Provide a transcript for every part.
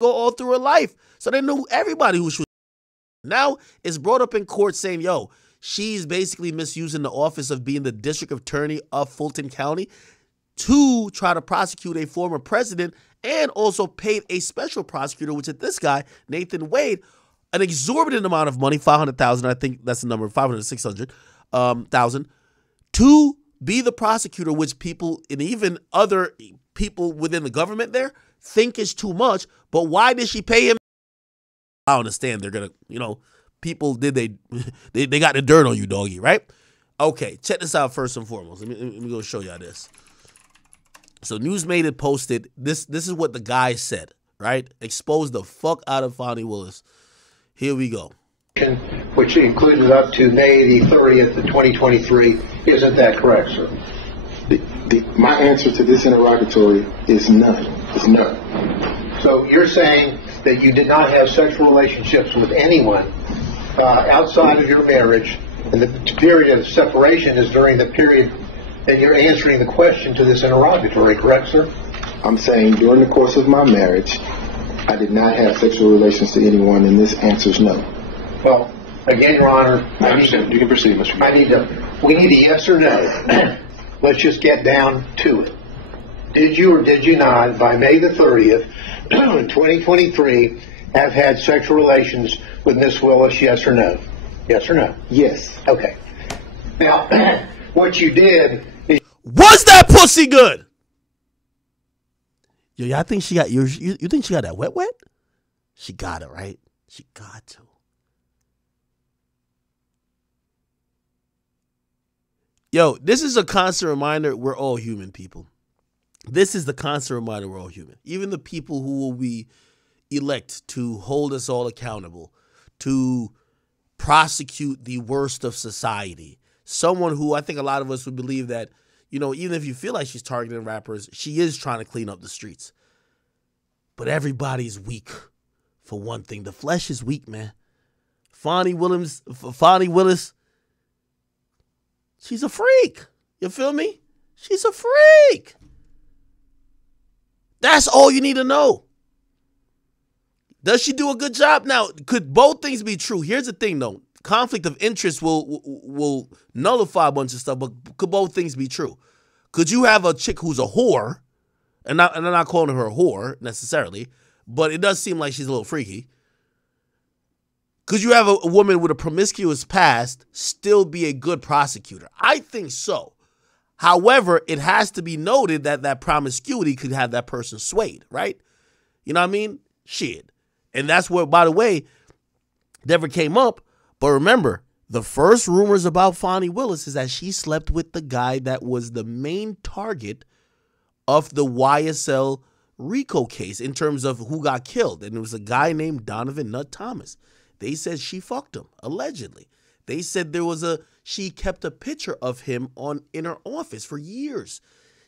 go all through her life. So they knew everybody who she was. Now it's brought up in court saying, yo, she's basically misusing the office of being the district attorney of Fulton County to try to prosecute a former president, and also paid a special prosecutor, which is this guy, Nathan Wade, an exorbitant amount of money, $500,000, I think that's the number, 500, 600,000, to be the prosecutor, which people, and even other people within the government there, think is too much. But why did she pay him? I understand they're going to, people they got the dirt on you, doggy, right? Okay, check this out first and foremost. Let me go show y'all this. So Newsmade had posted, this is what the guy said, right? Exposed the fuck out of Fani Willis. Here we go. Which included up to May the 30th of 2023. Isn't that correct, sir? My answer to this interrogatory is none. It's none. So you're saying that you did not have sexual relationships with anyone outside of your marriage, and the period of separation is during the period that you're answering the question to this interrogatory, correct, sir? I'm saying during the course of my marriage, I did not have sexual relations to anyone, and this answers no. Well, again, Your Honor, I understand. You can proceed, Mr. We need a yes or no. Let's just get down to it. Did you or did you not, by May the 30th, 2023, have had sexual relations with Miss Willis, yes or no? Yes or no? Yes. Okay. Now, what you did is... Was that pussy good? Yo, y'all think she got, you think she got that wet? She got it, right? She got to. Yo, this is a constant reminder we're all human, people. This is the constant reminder we're all human. Even the people who will be elect to hold us all accountable, to prosecute the worst of society. Someone who I think a lot of us would believe that, even if you feel like she's targeting rappers, she is trying to clean up the streets. But everybody's weak. For one thing, the flesh is weak, man. Fani Willis, she's a freak. You feel me? She's a freak. That's all you need to know. Does she do a good job? Now, could both things be true? Here's the thing, though. Conflict of interest will nullify a bunch of stuff, but could both things be true? Could you have a chick who's a whore, and I'm not calling her a whore necessarily, but it does seem like she's a little freaky. Could you have a woman with a promiscuous past still be a good prosecutor? I think so. However, it has to be noted that that promiscuity could have that person swayed, right? You know what I mean? Shit. And that's what, by the way, never came up. But remember, the first rumors about Fani Willis is that she slept with the guy that was the main target of the YSL RICO case in terms of who got killed. And it was a guy named Donovan Nutt Thomas. They said she fucked him, allegedly. They said she kept a picture of him in her office for years.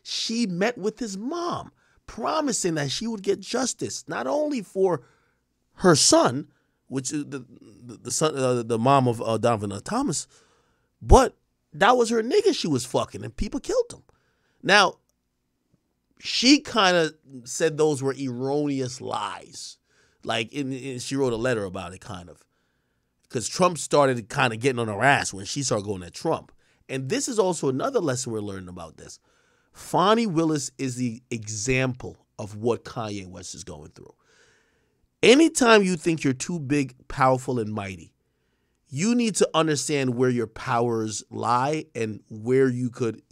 She met with his mom, promising that she would get justice, not only for her son, which is the son, the mom of Donovan Thomas, but that was her nigga she was fucking, and people killed him. Now, she kind of said those were erroneous lies. Like, she wrote a letter about it, kind of. Because Trump started kind of getting on her ass when she started going at Trump. And this is also another lesson we're learning about this. Fani Willis is the example of what Kanye West is going through. Anytime you think you're too big, powerful, and mighty, you need to understand where your powers lie and where you could,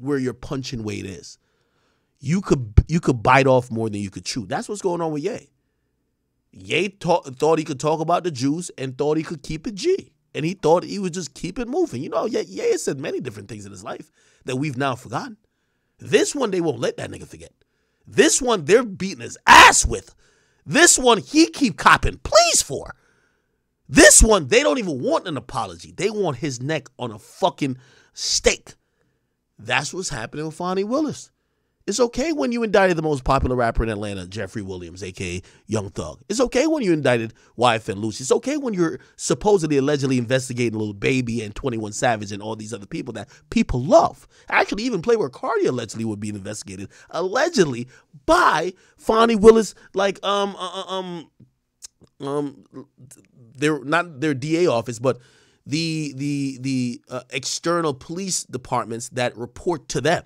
where your punching weight is. You could bite off more than you could chew. That's what's going on with Ye. Ye thought he could talk about the Jews and thought he could keep it G. And he thought he would just keep it moving. Ye has said many different things in his life that we've now forgotten. This one, they won't let that nigga forget. This one, they're beating his ass with. This one, he keep copping pleas for. This one, they don't even want an apology. They want his neck on a fucking stake. That's what's happening with Fani Willis. It's okay when you indicted the most popular rapper in Atlanta, Jeffrey Williams, a.k.a. Young Thug. It's okay when you indicted YFN Lucy. It's okay when you're supposedly, allegedly investigating Lil Baby and 21 Savage and all these other people that people love. Actually, even Playboi Carti allegedly would be investigated, allegedly, by Fani Willis, like, they're not their DA office, but the external police departments that report to them.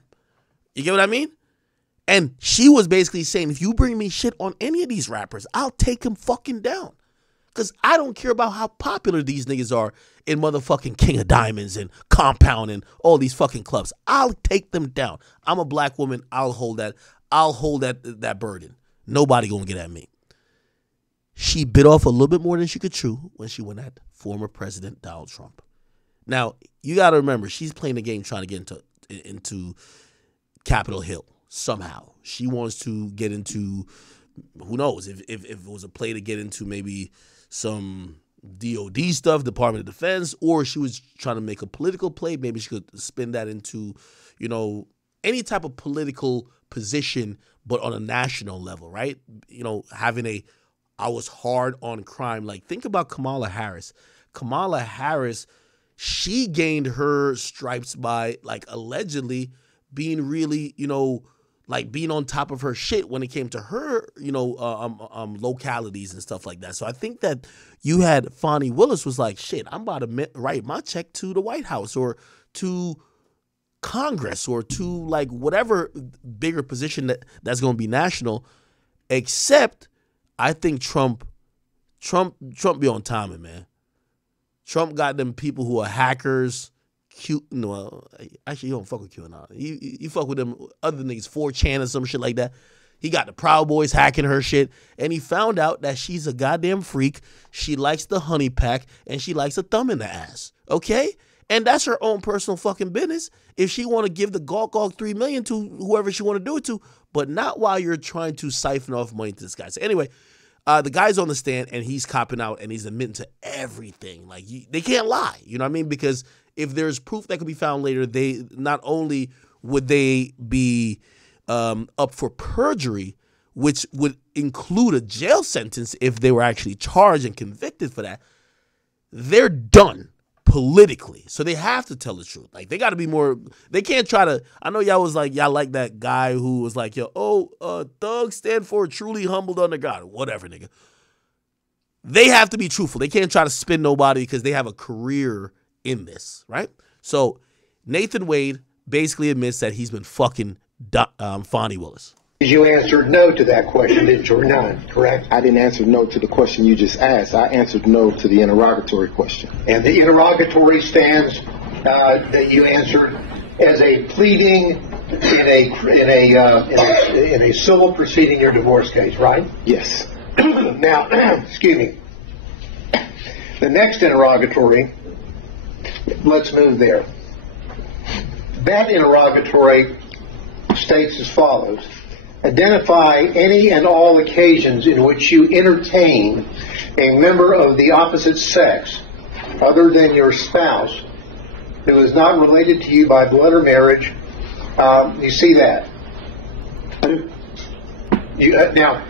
You get what I mean? And she was basically saying, if you bring me shit on any of these rappers, I'll take them fucking down. Because I don't care about how popular these niggas are in motherfucking King of Diamonds and Compound and all these fucking clubs. I'll take them down. I'm a black woman. I'll hold that burden. Nobody gonna get at me. She bit off a little bit more than she could chew when she went at former President Donald Trump. Now, you got to remember, she's playing the game trying to get into Capitol Hill somehow. She wants to get into, who knows, if it was a play to get into maybe some DOD stuff, Department of Defense, or she was trying to make a political play. Maybe she could spin that into, any type of political position, but on a national level, right? Having I was hard on crime. Like, think about Kamala Harris. Kamala Harris, she gained her stripes by, like, allegedly being really, like being on top of her shit when it came to her, localities and stuff like that. So I think that you had Fani Willis was like, shit, I'm about to write my check to the White House or to Congress or to like whatever bigger position that's going to be national, except I think Trump be on timing, man. Trump got them people who are hackers, actually, you don't fuck with QAnon. You fuck with them other niggas, 4chan or some shit like that. He got the Proud Boys hacking her shit, and he found out that she's a goddamn freak. She likes the honey pack, and she likes a thumb in the ass, okay? And that's her own personal fucking business. If she want to give the Gawk $3 million to whoever she want to do it to, but not while you're trying to siphon off money to this guy. So anyway, the guy's on the stand, and he's copping out, and he's admitting to everything. Like, they can't lie, you know what I mean? Because if there's proof that could be found later, they not only would they be up for perjury, which would include a jail sentence if they were actually charged and convicted for that, they're done politically. So they have to tell the truth. Like, they got to be more, they can't try to, I know y'all was like, y'all like that guy who was like, thugs stand for truly humbled under God, or whatever, nigga. They have to be truthful. They can't try to spin nobody because they have a career in this, right? So Nathan Wade basically admits that he's been fucking Fani Willis. You answered no to that question, didn't you, or none, correct? I didn't answer no to the question you just asked. I answered no to the interrogatory question. And the interrogatory stands that you answered as a pleading in a civil proceeding, your divorce case, right? Yes. Now, excuse me. The next interrogatory, let's move there. That interrogatory states as follows. Identify any and all occasions in which you entertain a member of the opposite sex other than your spouse who is not related to you by blood or marriage. You see that? Now,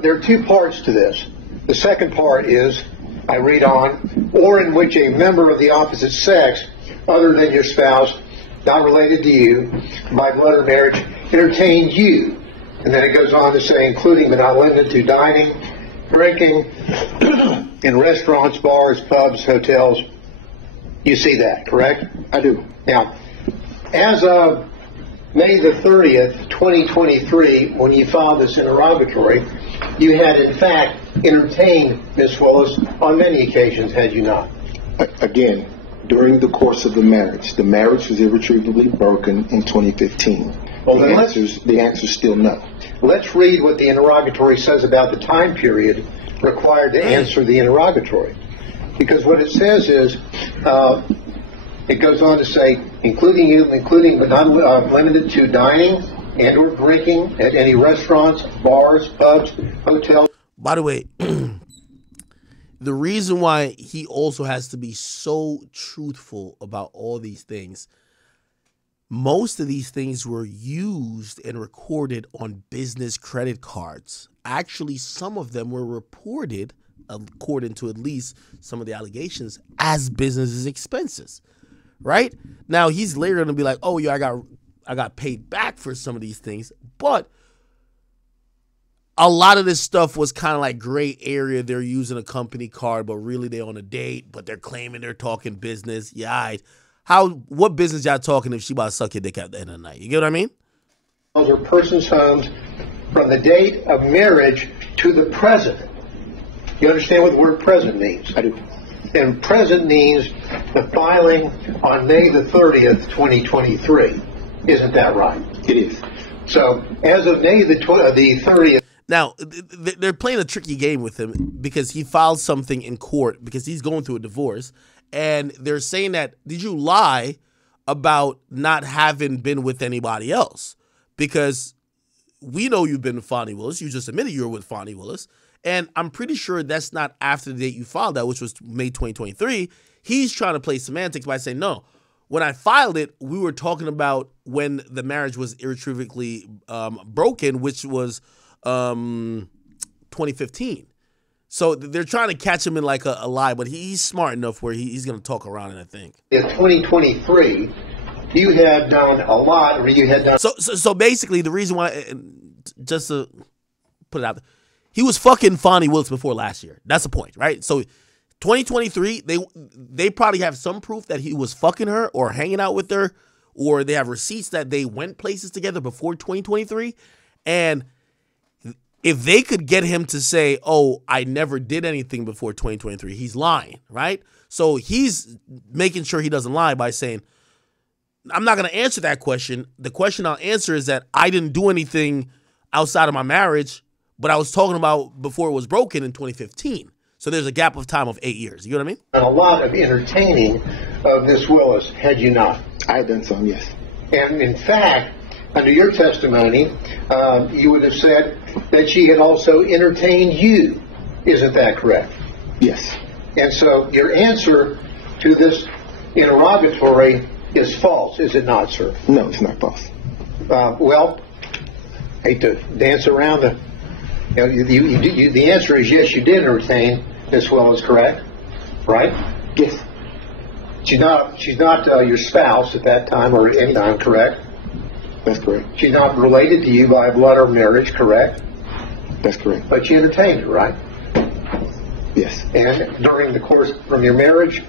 there are two parts to this. The second part is, I read on, or in which a member of the opposite sex other than your spouse, not related to you by blood or marriage, entertained you. And then it goes on to say, including but not limited to dining, drinking, in restaurants, bars, pubs, hotels. You see that, correct? I do. Now, as of May the 30th, 2023, when you filed this interrogatory, you had, in fact, entertained Ms. Willis on many occasions, had you not? Again, during the course of the marriage was irretrievably broken in 2015. Well, the answer's still no. Let's read what the interrogatory says about the time period required to answer the interrogatory. Because what it says is, it goes on to say, including but not limited to dining and or drinking at any restaurants, bars, pubs, hotels. By the way, the reason why he also has to be so truthful about all these things most of these things were used and recorded on business credit cards. Actually, some of them were reported, according to at least some of the allegations, as business expenses, right? Now, he's later going to be like, oh, yeah, I got paid back for some of these things, but a lot of this stuff was kind of like gray area. They're using a company card, but really they're on a date, but they're claiming they're talking business. Yeah, what business y'all talking if she about to suck your dick at the end of the night? You get what I mean? Those are persons' homes from the date of marriage to the present. You understand what the word present means? I do. And present means the filing on May the 30th, 2023. Isn't that right? It is. So as of May the 30th. Now, they're playing a tricky game with him because he filed something in court because he's going through a divorce. And they're saying that, did you lie about not having been with anybody else? Because we know you've been with Fani Willis. You just admitted you were with Fani Willis. And I'm pretty sure that's not after the date you filed that, which was May 2023. He's trying to play semantics by saying, no, when I filed it, we were talking about when the marriage was irretrievably broken, which was 2015. So they're trying to catch him in like a lie, but he's smart enough where he's going to talk around it, I think. In 2023, you had done a lot, or you had done. So basically, the reason why, just to put it out there, he was fucking Fani Willis before last year. That's the point, right? So 2023, they probably have some proof that he was fucking her or hanging out with her, or they have receipts that they went places together before 2023. And if they could get him to say, oh, I never did anything before 2023, he's lying, right? So he's making sure he doesn't lie by saying, I'm not going to answer that question. The question I'll answer is that I didn't do anything outside of my marriage, but I was talking about before it was broken in 2015. So there's a gap of time of 8 years. You know what I mean? A lot of entertaining of Miss Willis, had you not? I had done some, yes. And in fact, under your testimony, you would have said that she had also entertained you. Isn't that correct? Yes. And so your answer to this interrogatory is false, is it not, sir? No, it's not false. Well, hate to dance around the. The answer is yes, you did entertain Miss Willis, correct? Right? Yes. She's not your spouse at that time or any time, correct? That's correct. She's not related to you by blood or marriage, correct? That's correct. But you entertained her, right? Yes. And during the course from your marriage,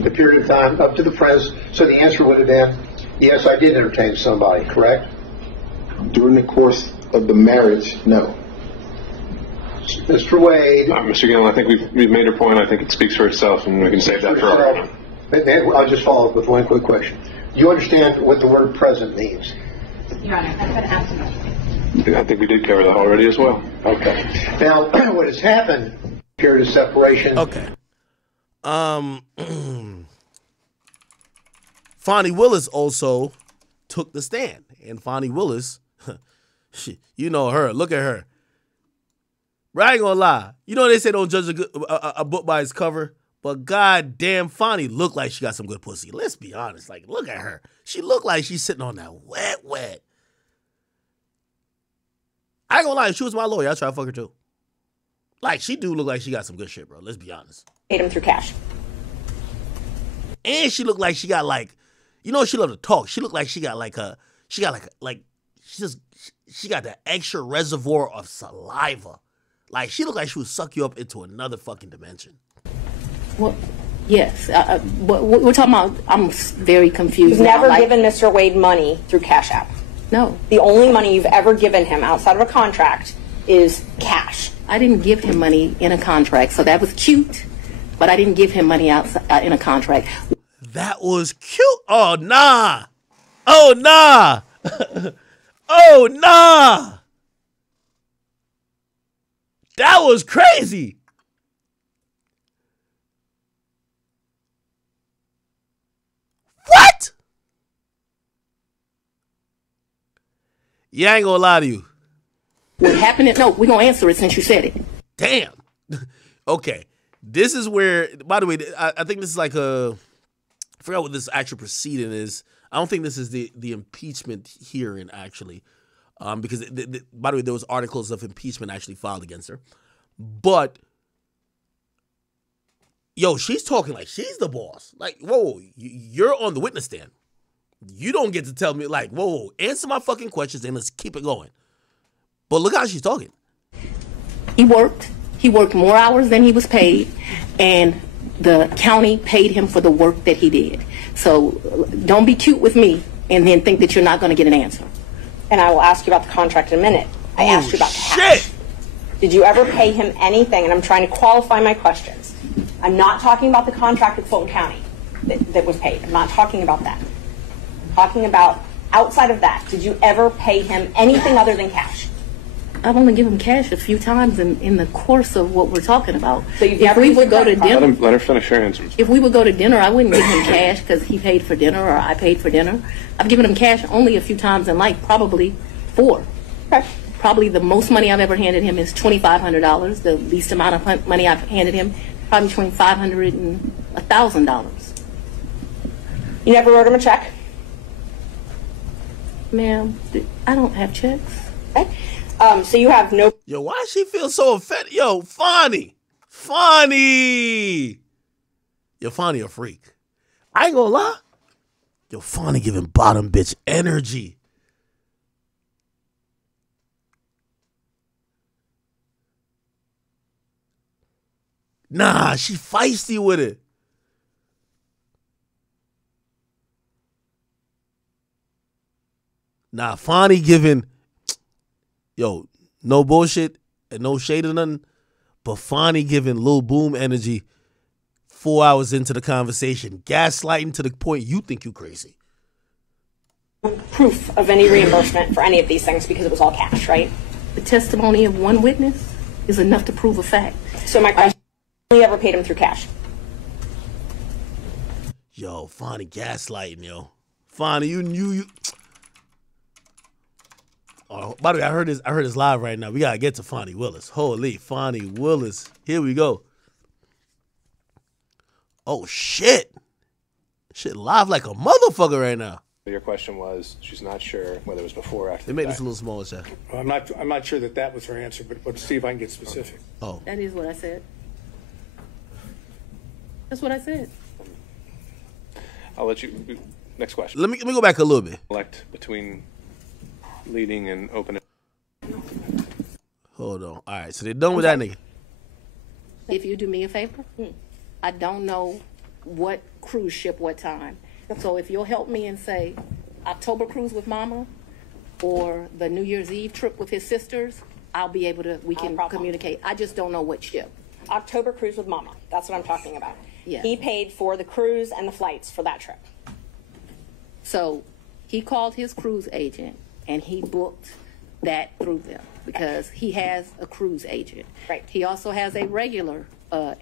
the period of time up to the present, so the answer would have been, yes, I did entertain somebody, correct? During the course of the marriage, no. Mr. Wade. Mr. Gill, I think we've made our point. I think it speaks for itself, and we can save that for our. I'll just follow up with one quick question. Do you understand what the word present means? Your Honor, I'm going to ask you. I think we did cover that already as well. Okay. Now, what has happened, period of separation. Okay. Fani Willis also took the stand. And Fani Willis, you know her. Look at her. But I ain't gonna lie. You know they say don't judge a book by its cover? But goddamn, Fani looked like she got some good pussy. Let's be honest. Like, look at her. She looked like she's sitting on that wet. I ain't gonna lie. If she was my lawyer, I'd try to fuck her too. Like, she do look like she got some good shit, bro. Let's be honest. Paid him through cash. And she looked like she got like, you know, she loved to talk. She looked like she got like she got that extra reservoir of saliva. Like, she looked like she would suck you up into another fucking dimension. Well, yes. We're talking about, I'm very confused. You've never given Mr. Wade money through Cash App. No. The only money you've ever given him outside of a contract is cash. I didn't give him money in a contract, so that was cute, but I didn't give him money outside in a contract. That was cute. Oh, nah. Oh, nah. Oh, nah. That was crazy. What? Yeah, I ain't gonna lie to you. What happened? No, we're gonna answer it since you said it. Damn. Okay. This is where, by the way, I think this is like I forgot what this actual proceeding is. I don't think this is the impeachment hearing, actually, because, by the way, there was articles of impeachment actually filed against her. But, yo, she's talking like she's the boss. Like, whoa, you're on the witness stand. You don't get to tell me, like, whoa, answer my fucking questions and let's keep it going. But look how she's talking. He worked more hours than he was paid, and the county paid him for the work that he did. So don't be cute with me and then think that you're not going to get an answer. And I will ask you about the contract in a minute. I asked you about shit. cash. Did you ever pay him anything? And I'm trying to qualify my questions. I'm not talking about the contract with Fulton County that was paid. I'm not talking about that. I'm talking about outside of that. Did you ever pay him anything other than cash? I've only given him cash a few times in the course of what we're talking about. So you've if we would go to dinner, let her finish her answers. If we would go to dinner, I wouldn't give him cash because he paid for dinner or I paid for dinner. I've given him cash only a few times in life, probably 4. Okay. Probably the most money I've ever handed him is $2,500. The least amount of money I've handed him, probably between $500 and $1,000. You never wrote him a check? Ma'am, I don't have checks. Okay. So you have no... Yo, why does she feel so offended? Yo, Fani! Fani! Yo, Fani a freak. I ain't gonna lie. Yo, Fani giving bottom bitch energy. Nah, she feisty with it. Nah, Fani giving... Yo, no bullshit and no shade or nothing, but Fani giving Lil Boom energy 4 hours into the conversation, gaslighting to the point you think you crazy. Proof of any reimbursement for any of these things because it was all cash, right? The testimony of one witness is enough to prove a fact. So my question, you ever paid him through cash? Yo, Fani gaslighting, yo. Fani, you. Oh, by the way, I heard this live right now. We gotta get to Fani Willis. Holy, Fani Willis. Here we go. Oh shit. Shit live like a motherfucker right now. Your question was, she's not sure whether it was before or after. They made this a little smaller, Chef. Well, I'm not sure that was her answer, but let's see if I can get specific. Oh. That is what I said. That's what I said. I'll let you. Next question. Let me go back a little bit. Select between leading and open. Hold on. All right, so they're done with that nigga. If you do me a favor, I don't know what cruise ship, what time. So if you'll help me and say October cruise with Mama or the New Year's Eve trip with his sisters, I'll be able to, we can communicate. I just don't know what ship. October cruise with Mama. That's what I'm talking about. Yeah. He paid for the cruise and the flights for that trip. So he called his cruise agent and he booked that through them because he has a cruise agent. Right. He also has a regular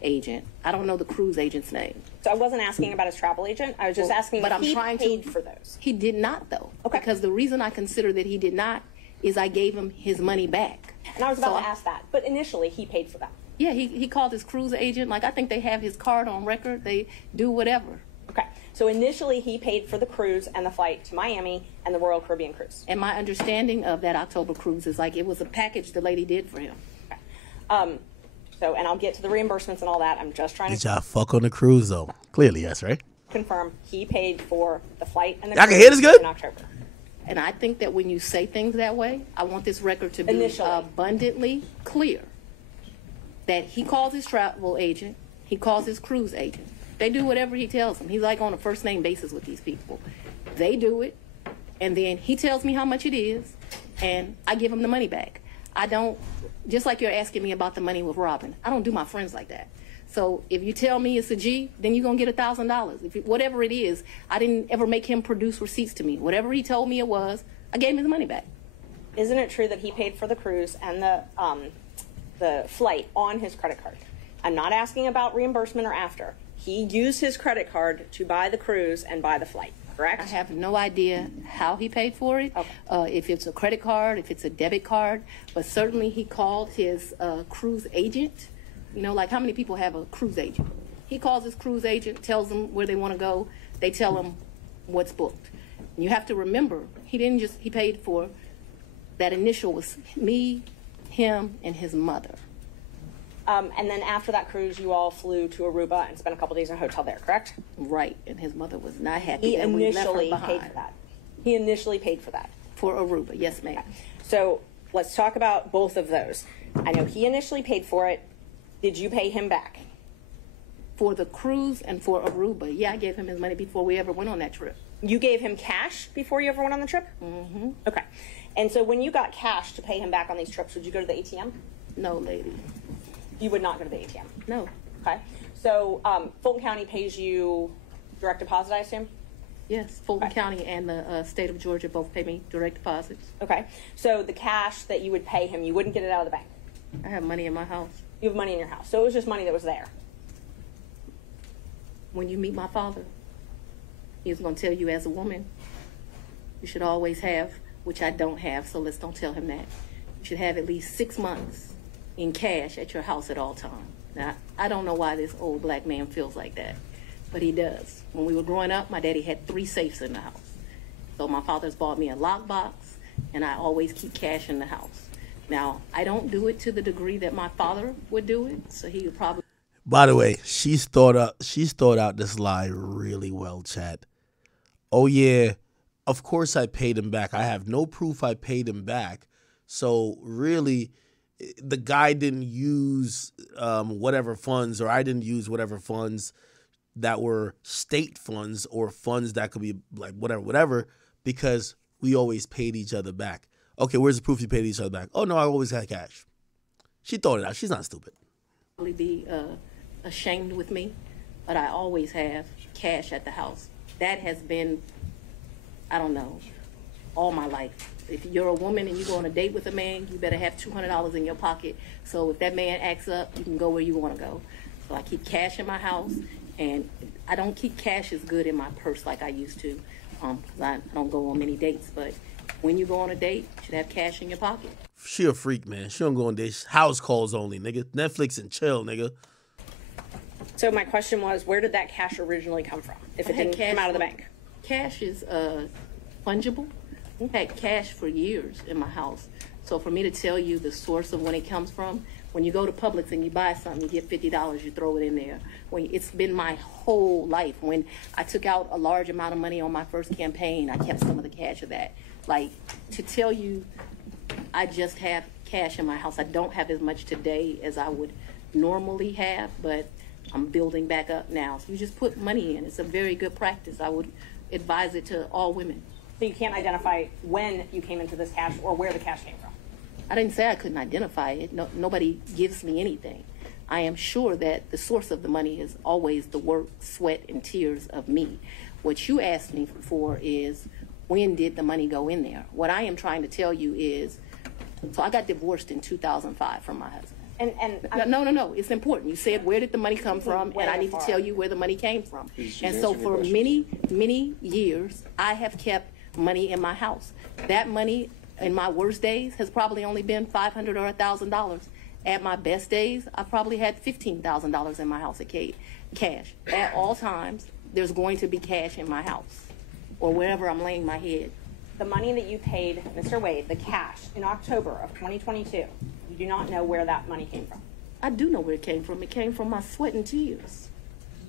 agent. I don't know the cruise agent's name. So I wasn't asking about his travel agent. I was just asking if he paid for those. He did not, though. Okay. Because the reason I consider that he did not is I gave him his money back. And I was about to ask that. But initially, he paid for that. Yeah, he called his cruise agent. Like, I think they have his card on record. They do whatever. Okay. So initially, he paid for the cruise and the flight to Miami and the Royal Caribbean cruise. And my understanding of that October cruise is like it was a package the lady did for him. Okay. So, and I'll get to the reimbursements and all that. I'm just trying Did y'all fuck on the cruise, though? Clearly, yes, right? confirm he paid for the flight and the Y'all can hear this good? in October. And I think that when you say things that way, I want this record to be Initially. abundantly clear that he calls his travel agent, he calls his cruise agent. They do whatever he tells them. He's like on a first name basis with these people. They do it, and then he tells me how much it is, and I give him the money back. I don't, just like you're asking me about the money with Robin, I don't do my friends like that. So if you tell me it's a G, then you're going to get $1,000. Whatever it is, I didn't ever make him produce receipts to me. Whatever he told me it was, I gave him his money back. Isn't it true that he paid for the cruise and the flight on his credit card? I'm not asking about reimbursement or after. He used his credit card to buy the cruise and buy the flight, correct? I have no idea how he paid for it, Okay. if it's a credit card, if it's a debit card, but certainly he called his cruise agent. You know, like how many people have a cruise agent? He calls his cruise agent, tells them where they want to go. They tell him what's booked. You have to remember, he paid for, that initial was me, him, and his mother. And then after that cruise, you all flew to Aruba and spent a couple days in a hotel there, correct? Right, and his mother was not happy He that we left her initially behind. paid for that. He initially paid for that. For Aruba, yes, ma'am. So let's talk about both of those. I know he initially paid for it. Did you pay him back? For the cruise and for Aruba, yeah, I gave him his money before we ever went on that trip. You gave him cash before you ever went on the trip? Mm-hmm. Okay. And so when you got cash to pay him back on these trips, would you go to the ATM? No, lady. You would not go to the ATM? No. Okay. So Fulton County pays you direct deposit, I assume? Yes, Fulton County and the state of Georgia both pay me direct deposits. Okay. So the cash that you would pay him, you wouldn't get it out of the bank? I have money in my house. You have money in your house. So it was just money that was there? When you meet my father, he's going to tell you as a woman, you should always have, which I don't have, so let's don't tell him that. You should have at least 6 months in cash at your house at all times. Now, I don't know why this old black man feels like that, but he does. When we were growing up, my daddy had 3 safes in the house. So my father's bought me a lockbox, and I always keep cash in the house. Now, I don't do it to the degree that my father would do it, so he would probably... By the way, she's thought out this lie really well, chat. Oh yeah, of course I paid him back. I have no proof I paid him back. So really, the guy didn't use whatever funds, or I didn't use whatever funds that were state funds or funds that could be like whatever, because we always paid each other back. Okay, where's the proof you paid each other back? Oh no, I always had cash. She thought it out. She's not stupid. Be ashamed with me, but I always have cash at the house. That has been, I don't know, all my life. If you're a woman and you go on a date with a man, you better have $200 in your pocket. So if that man acts up, you can go where you want to go. So I keep cash in my house, and I don't keep cash as good in my purse like I used to, because I don't go on many dates. But when you go on a date, you should have cash in your pocket. She a freak, man. She don't go on dates. House calls only, nigga. Netflix and chill, nigga. So my question was, where did that cash originally come from, if it didn't come out of the bank? Cash is fungible. I've had cash for years in my house. So for me to tell you the source of when it comes from, when you go to Publix and you buy something, you get $50, you throw it in there. It's been my whole life. When I took out a large amount of money on my first campaign, I kept some of the cash of that. Like, to tell you I just have cash in my house, I don't have as much today as I would normally have, but I'm building back up now. So you just put money in. It's a very good practice. I would advise it to all women. So you can't identify when you came into this cash or where the cash came from? I didn't say I couldn't identify it. No, nobody gives me anything. I am sure that the source of the money is always the work, sweat, and tears of me. What you asked me for is, when did the money go in there? What I am trying to tell you is, so I got divorced in 2005 from my husband. No. It's important. You said, where did the money come from? And I need to tell you where the money came from. And so for many, many years, I have kept money in my house. That money in my worst days has probably only been $500 or $1,000. At my best days, I probably had $15,000 in my house at cash. At all times, there's going to be cash in my house or wherever I'm laying my head. The money that you paid Mr. Wade, the cash, in October of 2022, you do not know where that money came from? I do know where it came from. It came from my sweat and tears.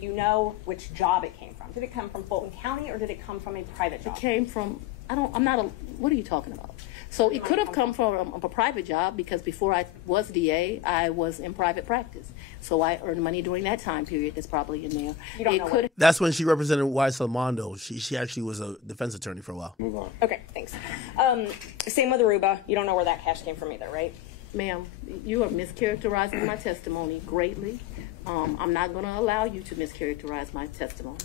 You know which job it came from. Did it come from Fulton County or did it come from a private job? It came from, what are you talking about? So it could have come from a private job, because before I was DA, I was in private practice. So I earned money during that time period that's probably in there. You don't know That's when she represented Y. Salmondo. She actually was a defense attorney for a while. Move on. Okay, thanks. Same with Aruba. You don't know where that cash came from either, right? Ma'am, you are mischaracterizing my testimony greatly. I'm not going to allow you to mischaracterize my testimony.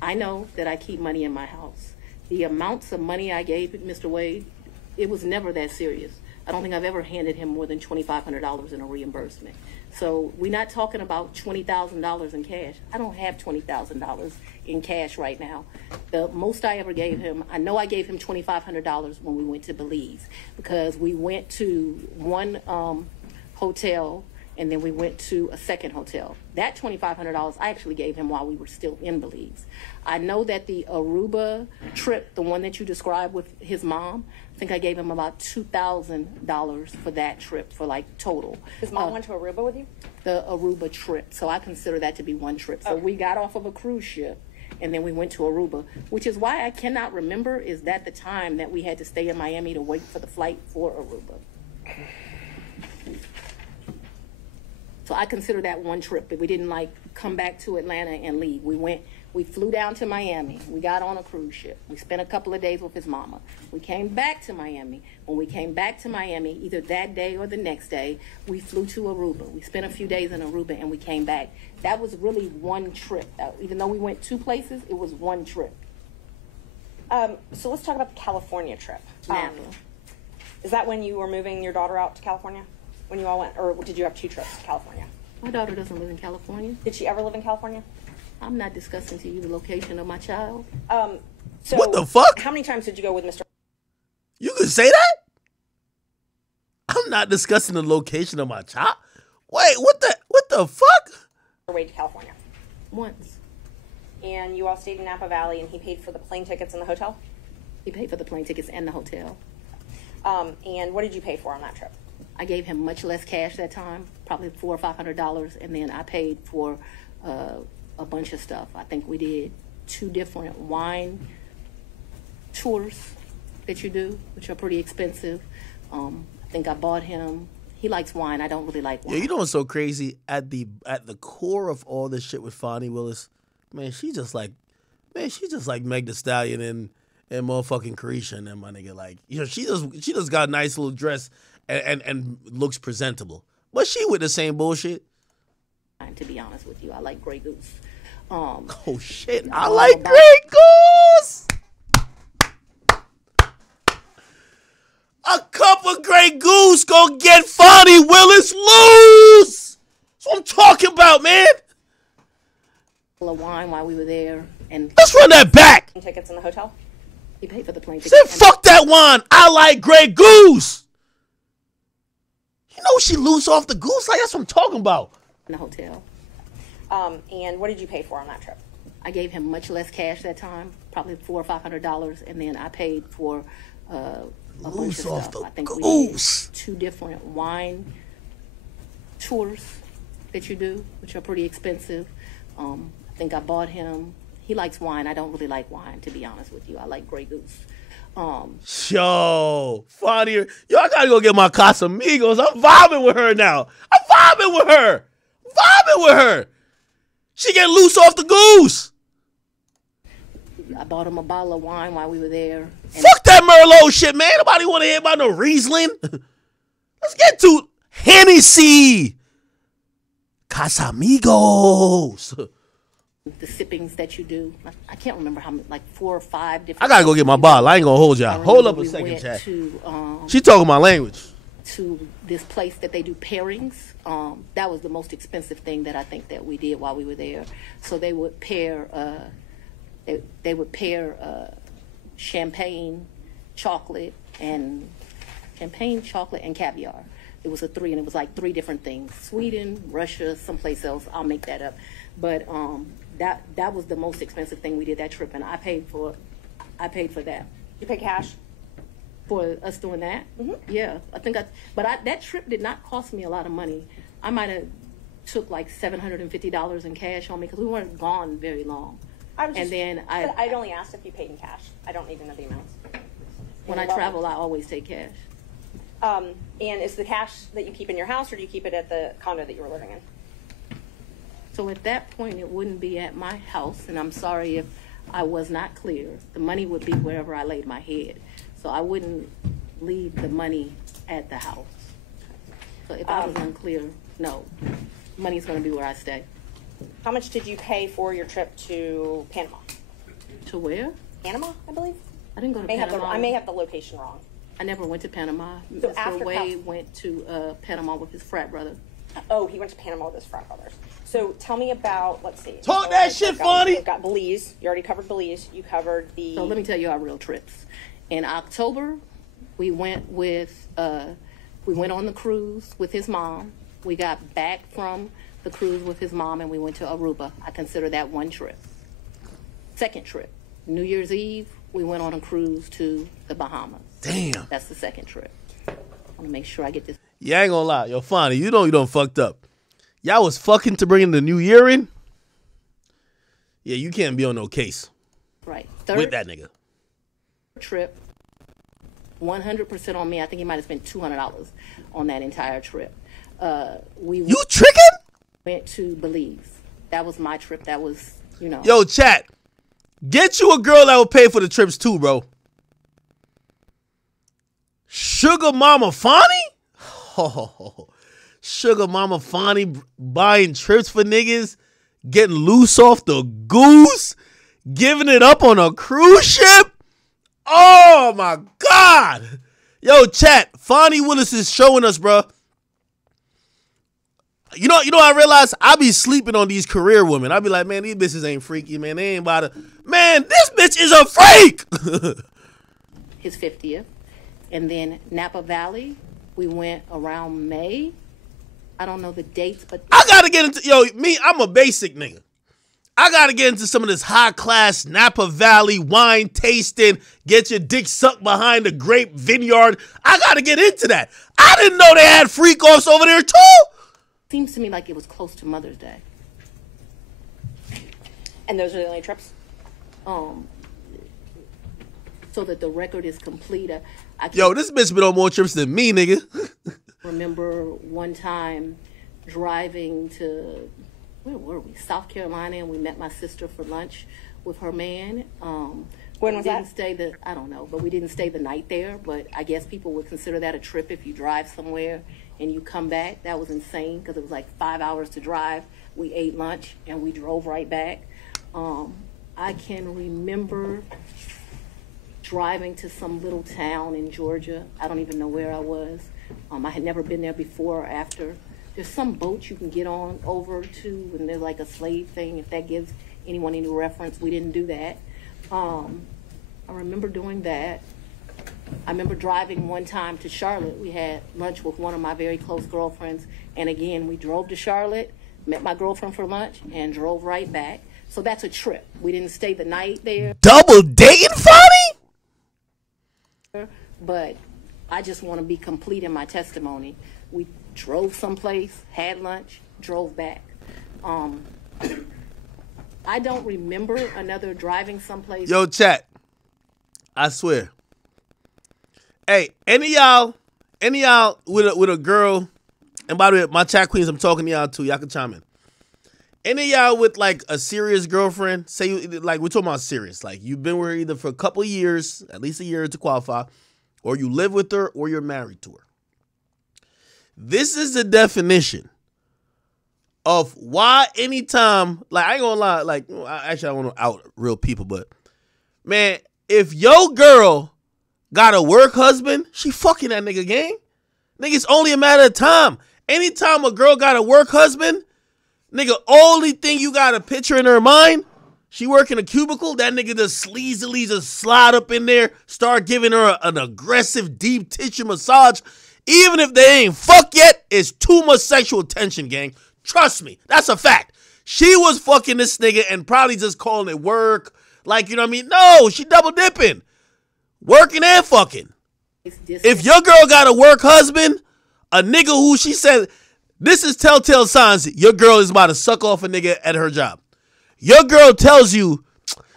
I know that I keep money in my house. The amounts of money I gave Mr. Wade, it was never that serious. I don't think I've ever handed him more than $2,500 in a reimbursement. So we're not talking about $20,000 in cash. I don't have $20,000 in cash right now. The most I ever gave him, I know I gave him $2,500 when we went to Belize, because we went to one hotel and then we went to a second hotel. That $2,500 I actually gave him while we were still in Belize. I know that the Aruba trip, the one that you described with his mom, I think I gave him about $2,000 for that trip for like total. His mom went to Aruba with you? The Aruba trip. So I consider that to be one trip. So we got off of a cruise ship and then we went to Aruba, which is why I cannot remember is that the time that we had to stay in Miami to wait for the flight for Aruba. So I consider that one trip, but we didn't like come back to Atlanta and leave. We flew down to Miami. We got on a cruise ship. We spent a couple of days with his mama. We came back to Miami. When we came back to Miami, either that day or the next day, we flew to Aruba. We spent a few days in Aruba and we came back. That was really one trip. Even though we went 2 places, it was one trip. So let's talk about the California trip. Is that when you were moving your daughter out to California? When you all went, or did you have 2 trips to California? My daughter doesn't live in California. Did she ever live in California? I'm not discussing to you the location of my child. So What the fuck? How many times did you go with Mr. You could say that? I'm not discussing the location of my child. Wait, what the fuck? Wade to California? Once. And you all stayed in Napa Valley, and he paid for the plane tickets and the hotel? He paid for the plane tickets and the hotel. And what did you pay for on that trip? I gave him much less cash that time, probably $400 or $500, and then I paid for a bunch of stuff. I think we did 2 different wine tours that you do, which are pretty expensive. I think I bought him. He likes wine. I don't really like wine. Yeah, you know what's so crazy? At the core of all this shit with Fani Willis, man, she's just like Meg Thee Stallion and motherfucking Carisha and them, my nigga. Like, you know, she just got a nice little dress and looks presentable. But she with the same bullshit. To be honest with you, I like Grey Goose. Oh shit, I like Grey Goose. A cup of Grey Goose gonna get Fani Willis loose. That's what I'm talking about, man. A wine while we were there, and Let's run that back. Tickets in the hotel? he paid for the plane Said ticket. fuck that wine. I like Grey Goose. You know she loose off the goose. Like that's what I'm talking about. In the hotel. And what did you pay for on that trip? I gave him much less cash that time, probably $400 or $500, and then I paid for a bunch of Loose off stuff. the I think we goose. did 2 different wine tours that you do, which are pretty expensive. I think I bought him. He likes wine. I don't really like wine, to be honest with you. I like Grey Goose. Yo, Fani, I gotta go get my Casamigos. I'm vibing with her now. Vibing with her. She get loose off the goose. I bought him a bottle of wine while we were there. And Fuck that Merlot shit, man. Nobody want to hear about no Riesling. Let's get to Hennessy. Casamigos. the sippings that you do. I can't remember how many, like 4 or 5 different. I gotta go get my bottle. I ain't gonna hold y'all. Hold up a second, chat. She talking my language. To this place that they do pairings. That was the most expensive thing that I think that we did while we were there. So they would pair, champagne, chocolate, and caviar. It was a 3, and it was like 3 different things: Sweden, Russia, someplace else. I'll make that up. But that was the most expensive thing we did that trip, and I paid for that. You pay cash? For us doing that? Mm-hmm. Yeah, that trip did not cost me a lot of money. I might have took like $750 in cash on me because we weren't gone very long. I'd only asked if you paid in cash. I don't need to know the amounts. When I travel, I always take cash. And is the cash that you keep in your house, or do you keep it at the condo that you were living in? So at that point, it wouldn't be at my house, and I'm sorry if I was not clear. The money would be wherever I laid my head. So I wouldn't leave the money at the house. So if I was unclear, no. Money's going to be where I stay. How much did you pay for your trip to Panama? To where? Panama, I believe. I didn't go to Panama. I may have the location wrong. I never went to Panama. So Mr. Wade went to Panama with his frat brother. Oh, he went to Panama with his frat brothers. So tell me about, let's see. Talk that shit, Fani. We've got Belize. You already covered Belize. You covered the... So let me tell you our real trips. In October, we went on the cruise with his mom. We got back from the cruise with his mom and we went to Aruba. I consider that one trip. Second trip, New Year's Eve, we went on a cruise to the Bahamas. Damn. That's the second trip. I want to make sure I get this. Yeah, I ain't gonna lie. Yo, Fani, you done fucked up. Y'all was fucking to bring in the new year in? Yeah, you can't be on no case. Right. With that nigga. Trip, 100% on me. I think he might have spent $200 on that entire trip. You tricking? Went to Belize. That was my trip. That was, you know. Yo, chat. Get you a girl that will pay for the trips too, bro. Sugar Mama Fani? Oh, Sugar Mama Fani buying trips for niggas, getting loose off the goose, giving it up on a cruise ship? Oh my God. Yo, chat, Fani Willis is showing us, bro. You know, I realize I be sleeping on these career women. I be like, man, these bitches ain't freaky, man. They ain't about to. Man, this bitch is a freak. His 50th. And then Napa Valley, we went around May. I don't know the dates, but I gotta get into I'm a basic nigga. I gotta get into some of this high class Napa Valley wine tasting, get your dick sucked behind a grape vineyard. I gotta get into that. I didn't know they had freak offs over there too. Seems to me like it was close to Mother's Day. And those are the only trips? So that the record is complete. Yo, this bitch been on more trips than me, nigga. Remember one time driving to, where were we? South Carolina, and we met my sister for lunch with her man. When was that? I don't know, but we didn't stay the night there. But I guess people would consider that a trip if you drive somewhere and you come back. That was insane because it was like 5 hours to drive. We ate lunch and we drove right back. I can remember driving to some little town in Georgia. I don't even know where I was. I had never been there before or after. There's some boat you can get on over to, and there's like a slave thing, if that gives anyone any reference. We didn't do that. I remember doing that. I remember driving one time to Charlotte. We had lunch with one of my very close girlfriends, and again, we drove to Charlotte, met my girlfriend for lunch, and drove right back. So that's a trip. We didn't stay the night there. Double dating, Fani? But I just want to be complete in my testimony. We drove someplace, had lunch, drove back. I don't remember another driving someplace. Yo, chat. I swear. Hey, any of y'all with a girl, and by the way, my chat queens, I'm talking to y'all too. Y'all can chime in. Any of y'all with like a serious girlfriend, say like we're talking about serious, like you've been with her either for a couple of years, at least a year to qualify, or you live with her, or you're married to her. This is the definition of why anytime, like I ain't gonna lie, like actually I want to out real people, but man, if your girl got a work husband, she fucking that nigga, gang. Nigga, it's only a matter of time. Anytime a girl got a work husband, nigga, only thing you got a picture in her mind, she work in a cubicle, that nigga just sleazily just slide up in there, start giving her an aggressive deep tissue massage. Even if they ain't fuck yet, it's too much sexual tension, gang. Trust me, that's a fact. She was fucking this nigga and probably just calling it work. Like, you know what I mean? No, she double dipping. Working and fucking. If your girl got a work husband, a nigga who she said, this is telltale signs your girl is about to suck off a nigga at her job. Your girl tells you,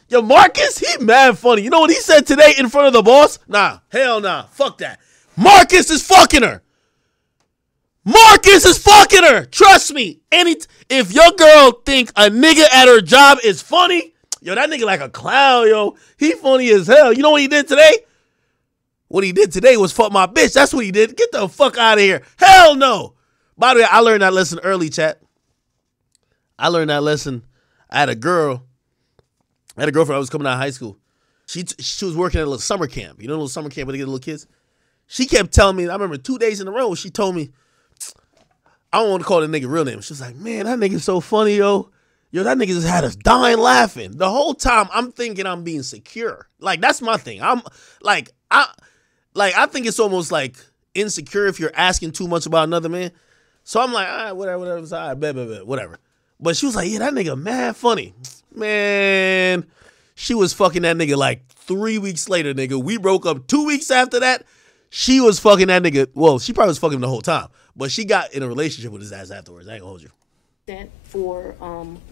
yo, Marcus, he mad funny. You know what he said today in front of the boss? Nah, hell nah, fuck that. Marcus is fucking her. Marcus is fucking her. Trust me. If your girl think a nigga at her job is funny, yo, that nigga like a clown, yo. He funny as hell. You know what he did today? What he did today was fuck my bitch. That's what he did. Get the fuck out of here. Hell no. By the way, I learned that lesson early, chat. I learned that lesson. I had a girlfriend I was coming out of high school. She was working at a little summer camp. You know, a little summer camp where they get little kids? She kept telling me, I remember 2 days in a row, she told me, I don't want to call the nigga real name. She was like, man, that nigga's so funny, yo. Yo, that nigga just had us dying laughing. The whole time I'm thinking I'm being secure. Like, that's my thing. I think it's almost like insecure if you're asking too much about another man. So I'm like, all right, whatever. It's all right, whatever. But she was like, yeah, that nigga mad funny. Man, she was fucking that nigga like 3 weeks later, nigga. We broke up 2 weeks after that. She was fucking that nigga. Well, she probably was fucking him the whole time. But she got in a relationship with his ass afterwards. I ain't gonna hold you. For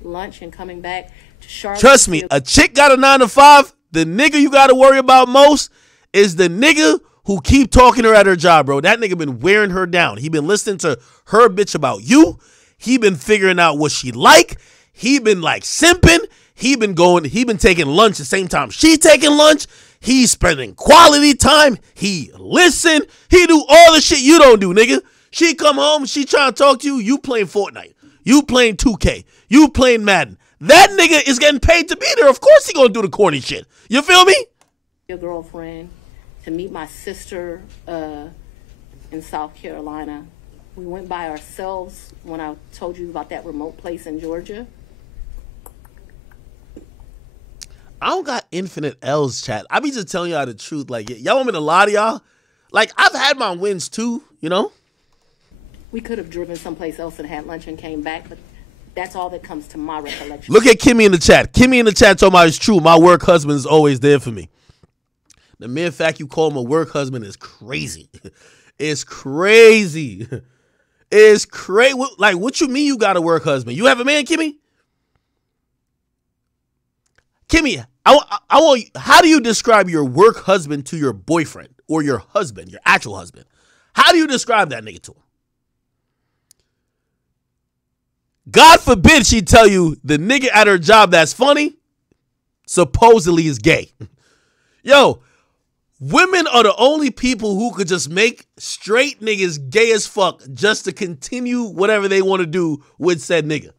lunch and coming back to Charlotte. Trust me, a chick got a 9 to 5. The nigga you got to worry about most is the nigga who keep talking to her at her job, bro. That nigga been wearing her down. He been listening to her bitch about you. He been figuring out what she like. He been like simping. He been taking lunch the same time she taking lunch. He's spending quality time. He listen. He do all the shit you don't do, nigga. She come home, she trying to talk to you. You playing Fortnite. You playing 2K. You playing Madden. That nigga is getting paid to be there. Of course he gonna do the corny shit. You feel me? Your girlfriend to meet my sister in South Carolina. We went by ourselves when I told you about that remote place in Georgia. I don't got infinite L's, chat. I be just telling y'all the truth. Like, y'all want me to lie to y'all? Like, I've had my wins too, you know? We could have driven someplace else and had lunch and came back, but that's all that comes to my recollection. Look at Kimmy in the chat. Kimmy in the chat talking about it's true. My work husband is always there for me. The mere fact you call him a work husband is crazy. It's crazy. It's crazy. Like, what you mean you got a work husband? You have a man, Kimmy? Kimmy, I want. How do you describe your work husband to your boyfriend or your husband, your actual husband? How do you describe that nigga to him? God forbid she tell you the nigga at her job that's funny supposedly is gay. Yo, women are the only people who could just make straight niggas gay as fuck just to continue whatever they want to do with said nigga.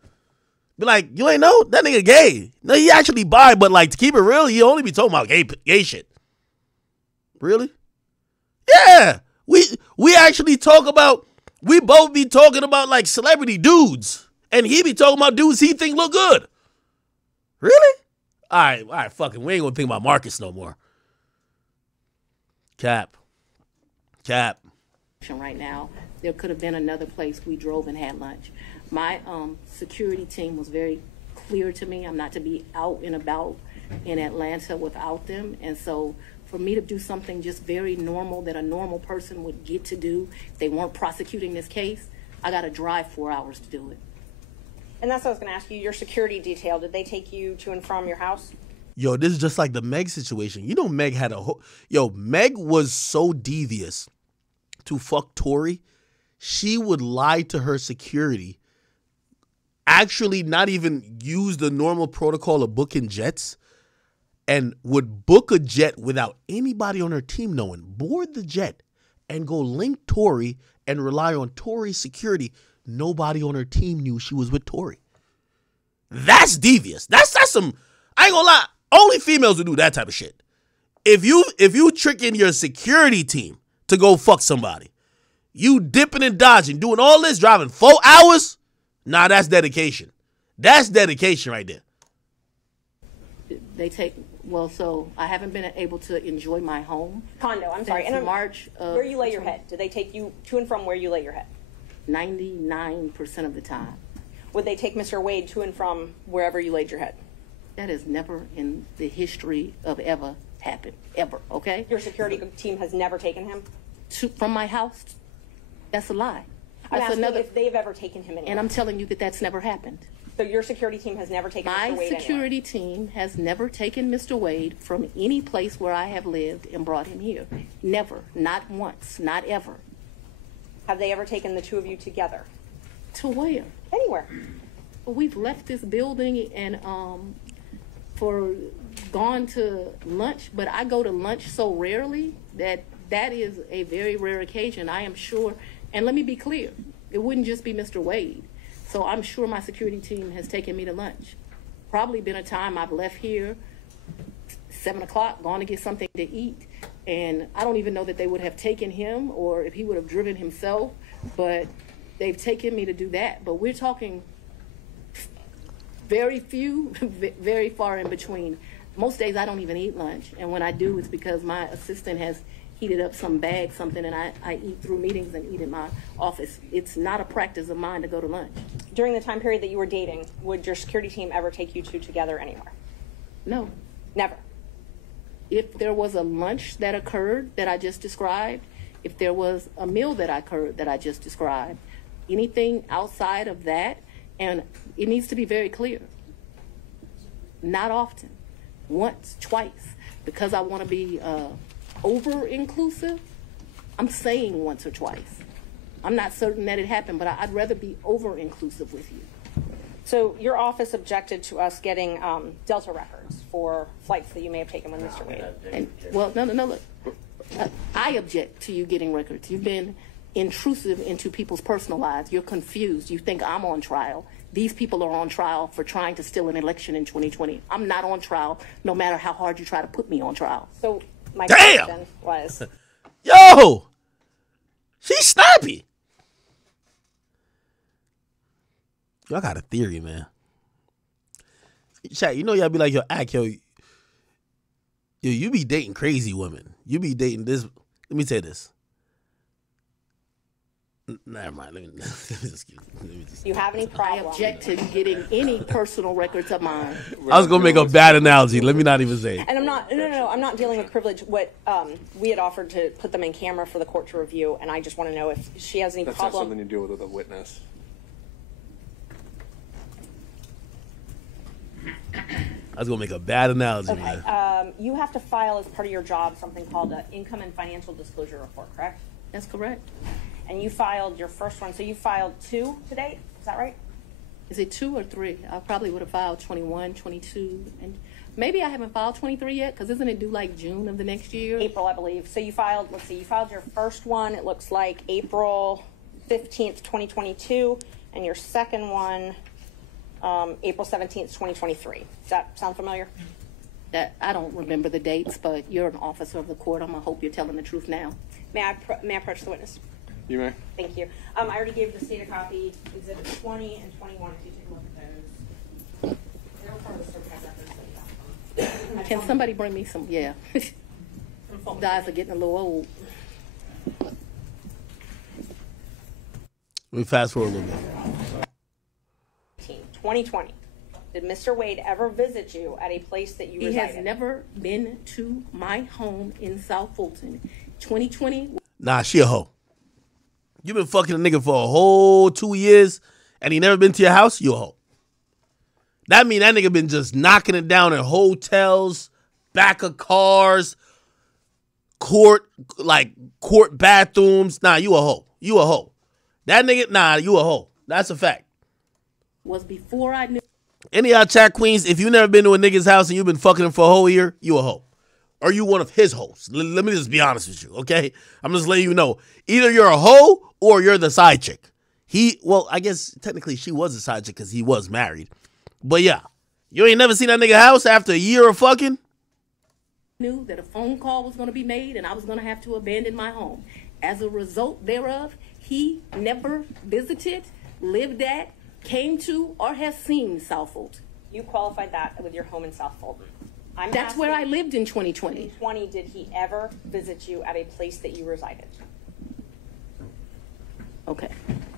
Be like, you ain't know that nigga gay. No, he actually bi, but like to keep it real, he only be talking about gay shit. Really? Yeah. We actually talk about, we both be talking about like celebrity dudes. And he be talking about dudes he think look good. Really? All right, fucking, we ain't gonna think about Marcus no more. Cap. Right now, there could have been another place we drove and had lunch. My security team was very clear to me. I'm not to be out and about in Atlanta without them. And so for me to do something just very normal that a normal person would get to do if they weren't prosecuting this case, I got to drive 4 hours to do it. And that's what I was going to ask you. Your security detail, did they take you to and from your house? Yo, this is just like the Meg situation. You know, Meg had Meg was so devious to fuck Tory. She would lie to her security. Actually not even use the normal protocol of booking jets, and would book a jet without anybody on her team knowing, board the jet and go link Tory and rely on Tory's security. Nobody on her team knew she was with Tory. That's devious. That's some, I ain't gonna lie, only females would do that type of shit. If you tricking your security team to go fuck somebody, you dipping and dodging, doing all this, driving 4 hours, nah, that's dedication. That's dedication right there. They take, well, so I haven't been able to enjoy my home. Condo, I'm sorry. In March. Where you lay your head? Did they take you to and from where you lay your head? 99% of the time. Would they take Mr. Wade to and from wherever you laid your head? That has never in the history of ever happened. Ever, okay? Your security team has never taken him? From my house? That's a lie. I'm asking if they've ever taken him anywhere. And I'm telling you that that's never happened. So your security team has never taken Mr. Wade My security team has never taken Mr. Wade from any place where I have lived and brought him here. Never. Not once. Not ever. Have they ever taken the two of you together? To where? Anywhere. We've left this building and gone to lunch, but I go to lunch so rarely that is a very rare occasion. I am sure, and let me be clear, it wouldn't just be Mr. Wade. So I'm sure my security team has taken me to lunch. Probably been a time I've left here 7 o'clock, gone to get something to eat, and I don't even know that they would have taken him or if he would have driven himself, but they've taken me to do that. But we're talking very few, very far in between. Most days I don't even eat lunch, and when I do, it's because my assistant has heated up some bag, something, and I eat through meetings and eat in my office. It's not a practice of mine to go to lunch. During the time period that you were dating, would your security team ever take you two together anywhere? No. Never. If there was a lunch that occurred that I just described, if there was a meal that occurred that I just described, anything outside of that, and it needs to be very clear. Not often. Once, twice. Because I want to be over-inclusive, I'm saying once or twice. I'm not certain that it happened, but I'd rather be over-inclusive with you. So your office objected to us getting Delta records for flights that you may have taken with Mr. Wade. And, well, no, look. I object to you getting records. You've been intrusive into people's personal lives. You're confused. You think I'm on trial. These people are on trial for trying to steal an election in 2020. I'm not on trial, no matter how hard you try to put me on trial. So my question was... Yo! She's snappy. Yo, I got a theory, man. Chat, you know y'all be like, yo, act, yo, you be dating crazy women. You be dating this. Let me say this. Never mind. Let me just you have any problem? I object to getting any personal records of mine. I was gonna make a bad analogy. Let me not even say it. And I'm not. No. I'm not dealing with privilege. What we had offered to put them in camera for the court to review, and I just want to know if she has any problem. That's not something you deal with a witness. I was gonna make a bad analogy, okay. man. You have to file as part of your job something called an income and financial disclosure report, correct? That's correct. And you filed your first one, so you filed 2 to date, is that right? Is it 2 or 3? I probably would have filed 21, 22, and maybe I haven't filed 23 yet, because isn't it due like June of the next year? April, I believe. So you filed, let's see, you filed your first one, it looks like April 15th, 2022, and your second one, April 17th, 2023. Does that sound familiar? That I don't remember the dates, but you're an officer of the court. I'm going to hope you're telling the truth now. May I approach the witness? You may. Thank you. I already gave the state a copy, Exhibits 20 and 21, if you take a look at those. They're part of the certified records. Can somebody bring me some? Yeah. Guys are getting a little old. Let me fast forward a little bit. 2020. Did Mr. Wade ever visit you at a place that you resided? He has never been to my home in South Fulton. 2020. Nah, she a hoe. You been fucking a nigga for a whole 2 years and he never been to your house? You a hoe. That mean that nigga been just knocking it down in hotels, back of cars, court bathrooms. Nah, you a hoe. You a hoe. That nigga, nah, you a hoe. That's a fact. Was before I knew. Any of y'all chat queens, if you never been to a nigga's house and you've been fucking him for a whole year, you a hoe. Or you one of his hoes. Let me just be honest with you, okay? I'm just letting you know. Either you're a hoe or you're the side chick. Well, I guess technically she was a side chick because he was married. But yeah, you ain't never seen that nigga house after a year of fucking? Knew that a phone call was going to be made and I was going to have to abandon my home. As a result thereof, he never visited, lived at, came to, or has seen South Fulton. You qualified that with your home in South Fulton. That's where I lived in 2020. 2020, did he ever visit you at a place that you resided? Okay.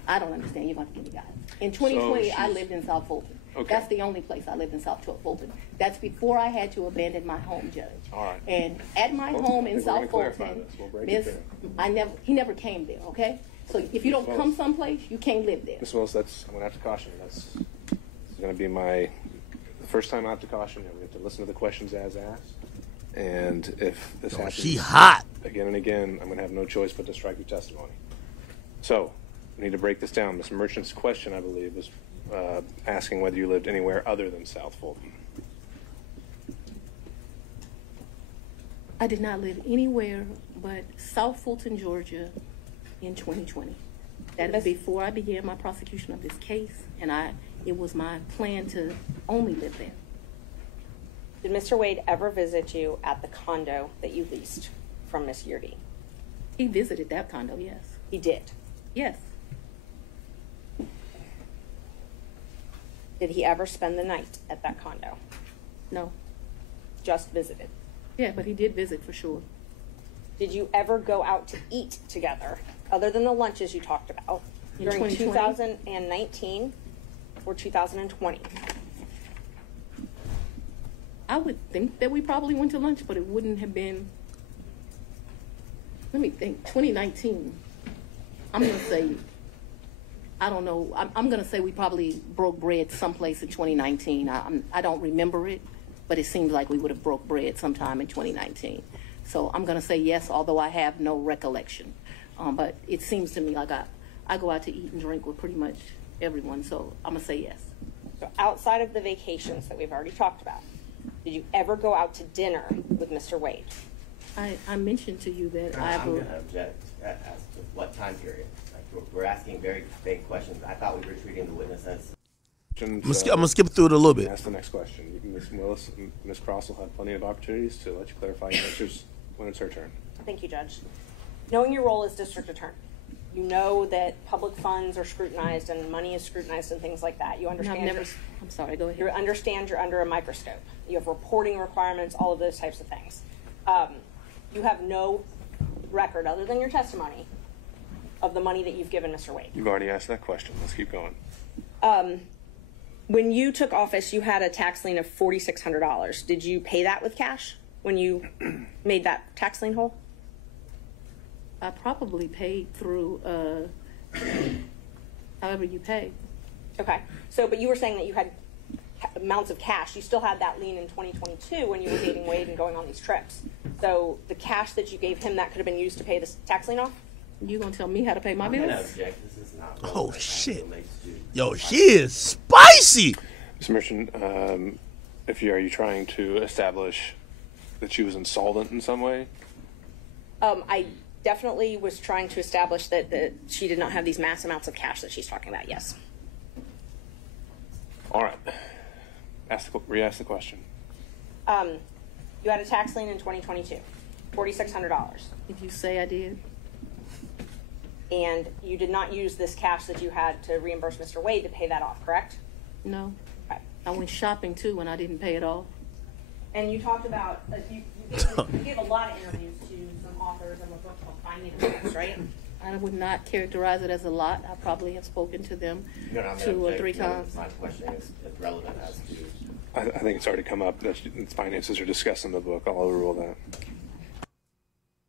I don't understand. You're going to give me guys. In 2020, I lived in South Fulton. Okay. That's the only place I lived in South Fulton. That's before I had to abandon my home, Judge. All right. And at my home in South Fulton, he never came there, okay? So if you don't come someplace, you can't live there. Ms. Willis, I'm going to have to caution you. This is going to be the first time I have to caution you. We have to listen to the questions as asked. And if this happens she hot again and again, I'm going to have no choice but to strike your testimony. So we need to break this down. Ms. Merchant's question, I believe, was asking whether you lived anywhere other than South Fulton. I did not live anywhere but South Fulton, Georgia in 2020. That is before I began my prosecution of this case, and it was my plan to only live there. Did Mr. Wade ever visit you at the condo that you leased from Miss Yurdi? He visited that condo, yes. He did? Yes. Did he ever spend the night at that condo? No. Just visited? Yeah, but he did visit for sure. did you ever go out to eat together, other than the lunches you talked about, In during 2020? 2019 or 2020? I would think that we probably went to lunch, but it wouldn't have been, let me think, 2019. I'm going to say, I don't know, I'm going to say we probably broke bread someplace in 2019. I don't remember it, but it seems like we would have broke bread sometime in 2019. So I'm going to say yes, although I have no recollection. But it seems to me like I go out to eat and drink with pretty much everyone, so I'm going to say yes. So outside of the vacations that we've already talked about, did you ever go out to dinner with Mr. Wade? I mentioned to you that I'm going to object as to what time period. Like we're asking very vague questions. I thought we were treating the witness as... I'm gonna skip through it a little bit. Ask the next question. Ms. Willis and Ms. Cross will have plenty of opportunities to let you clarify your answers when it's her turn. Thank you, Judge. Knowing your role as district attorney, you know that public funds are scrutinized and money is scrutinized and things like that. You understand. I'm sorry, go ahead. You understand you're under a microscope. You have reporting requirements, all of those types of things. You have no record, other than your testimony, of the money that you've given Mr. Wade. You've already asked that question. Let's keep going. When you took office, you had a tax lien of $4,600. Did you pay that with cash when you made that tax lien whole? I probably paid through however you pay. Okay. So, but you were saying that you had amounts of cash. You still had that lien in 2022 when you were dating Wade and going on these trips. So the cash that you gave him, that could have been used to pay this tax lien off? You gonna tell me how to pay my bills? Object. This is not Oh shit! Yo, she is spicy. Ms. Merchant, are you trying to establish that she was insolvent in some way? I definitely was trying to establish that she did not have these mass amounts of cash that she's talking about, yes. All right. Re-ask the question. You had a tax lien in 2022, $4,600. Did you say I did? And you did not use this cash that you had to reimburse Mr. Wade to pay that off, correct? No. Okay. I went shopping too and I didn't pay it off. And you talked about, you gave a lot of interviews to some authors of a book called Fani Willis, right? I would not characterize it as a lot. I probably have spoken to them 2 or 3 times. My question is relevant as to... I think it's already come up that finances are discussed in the book. I'll overrule that.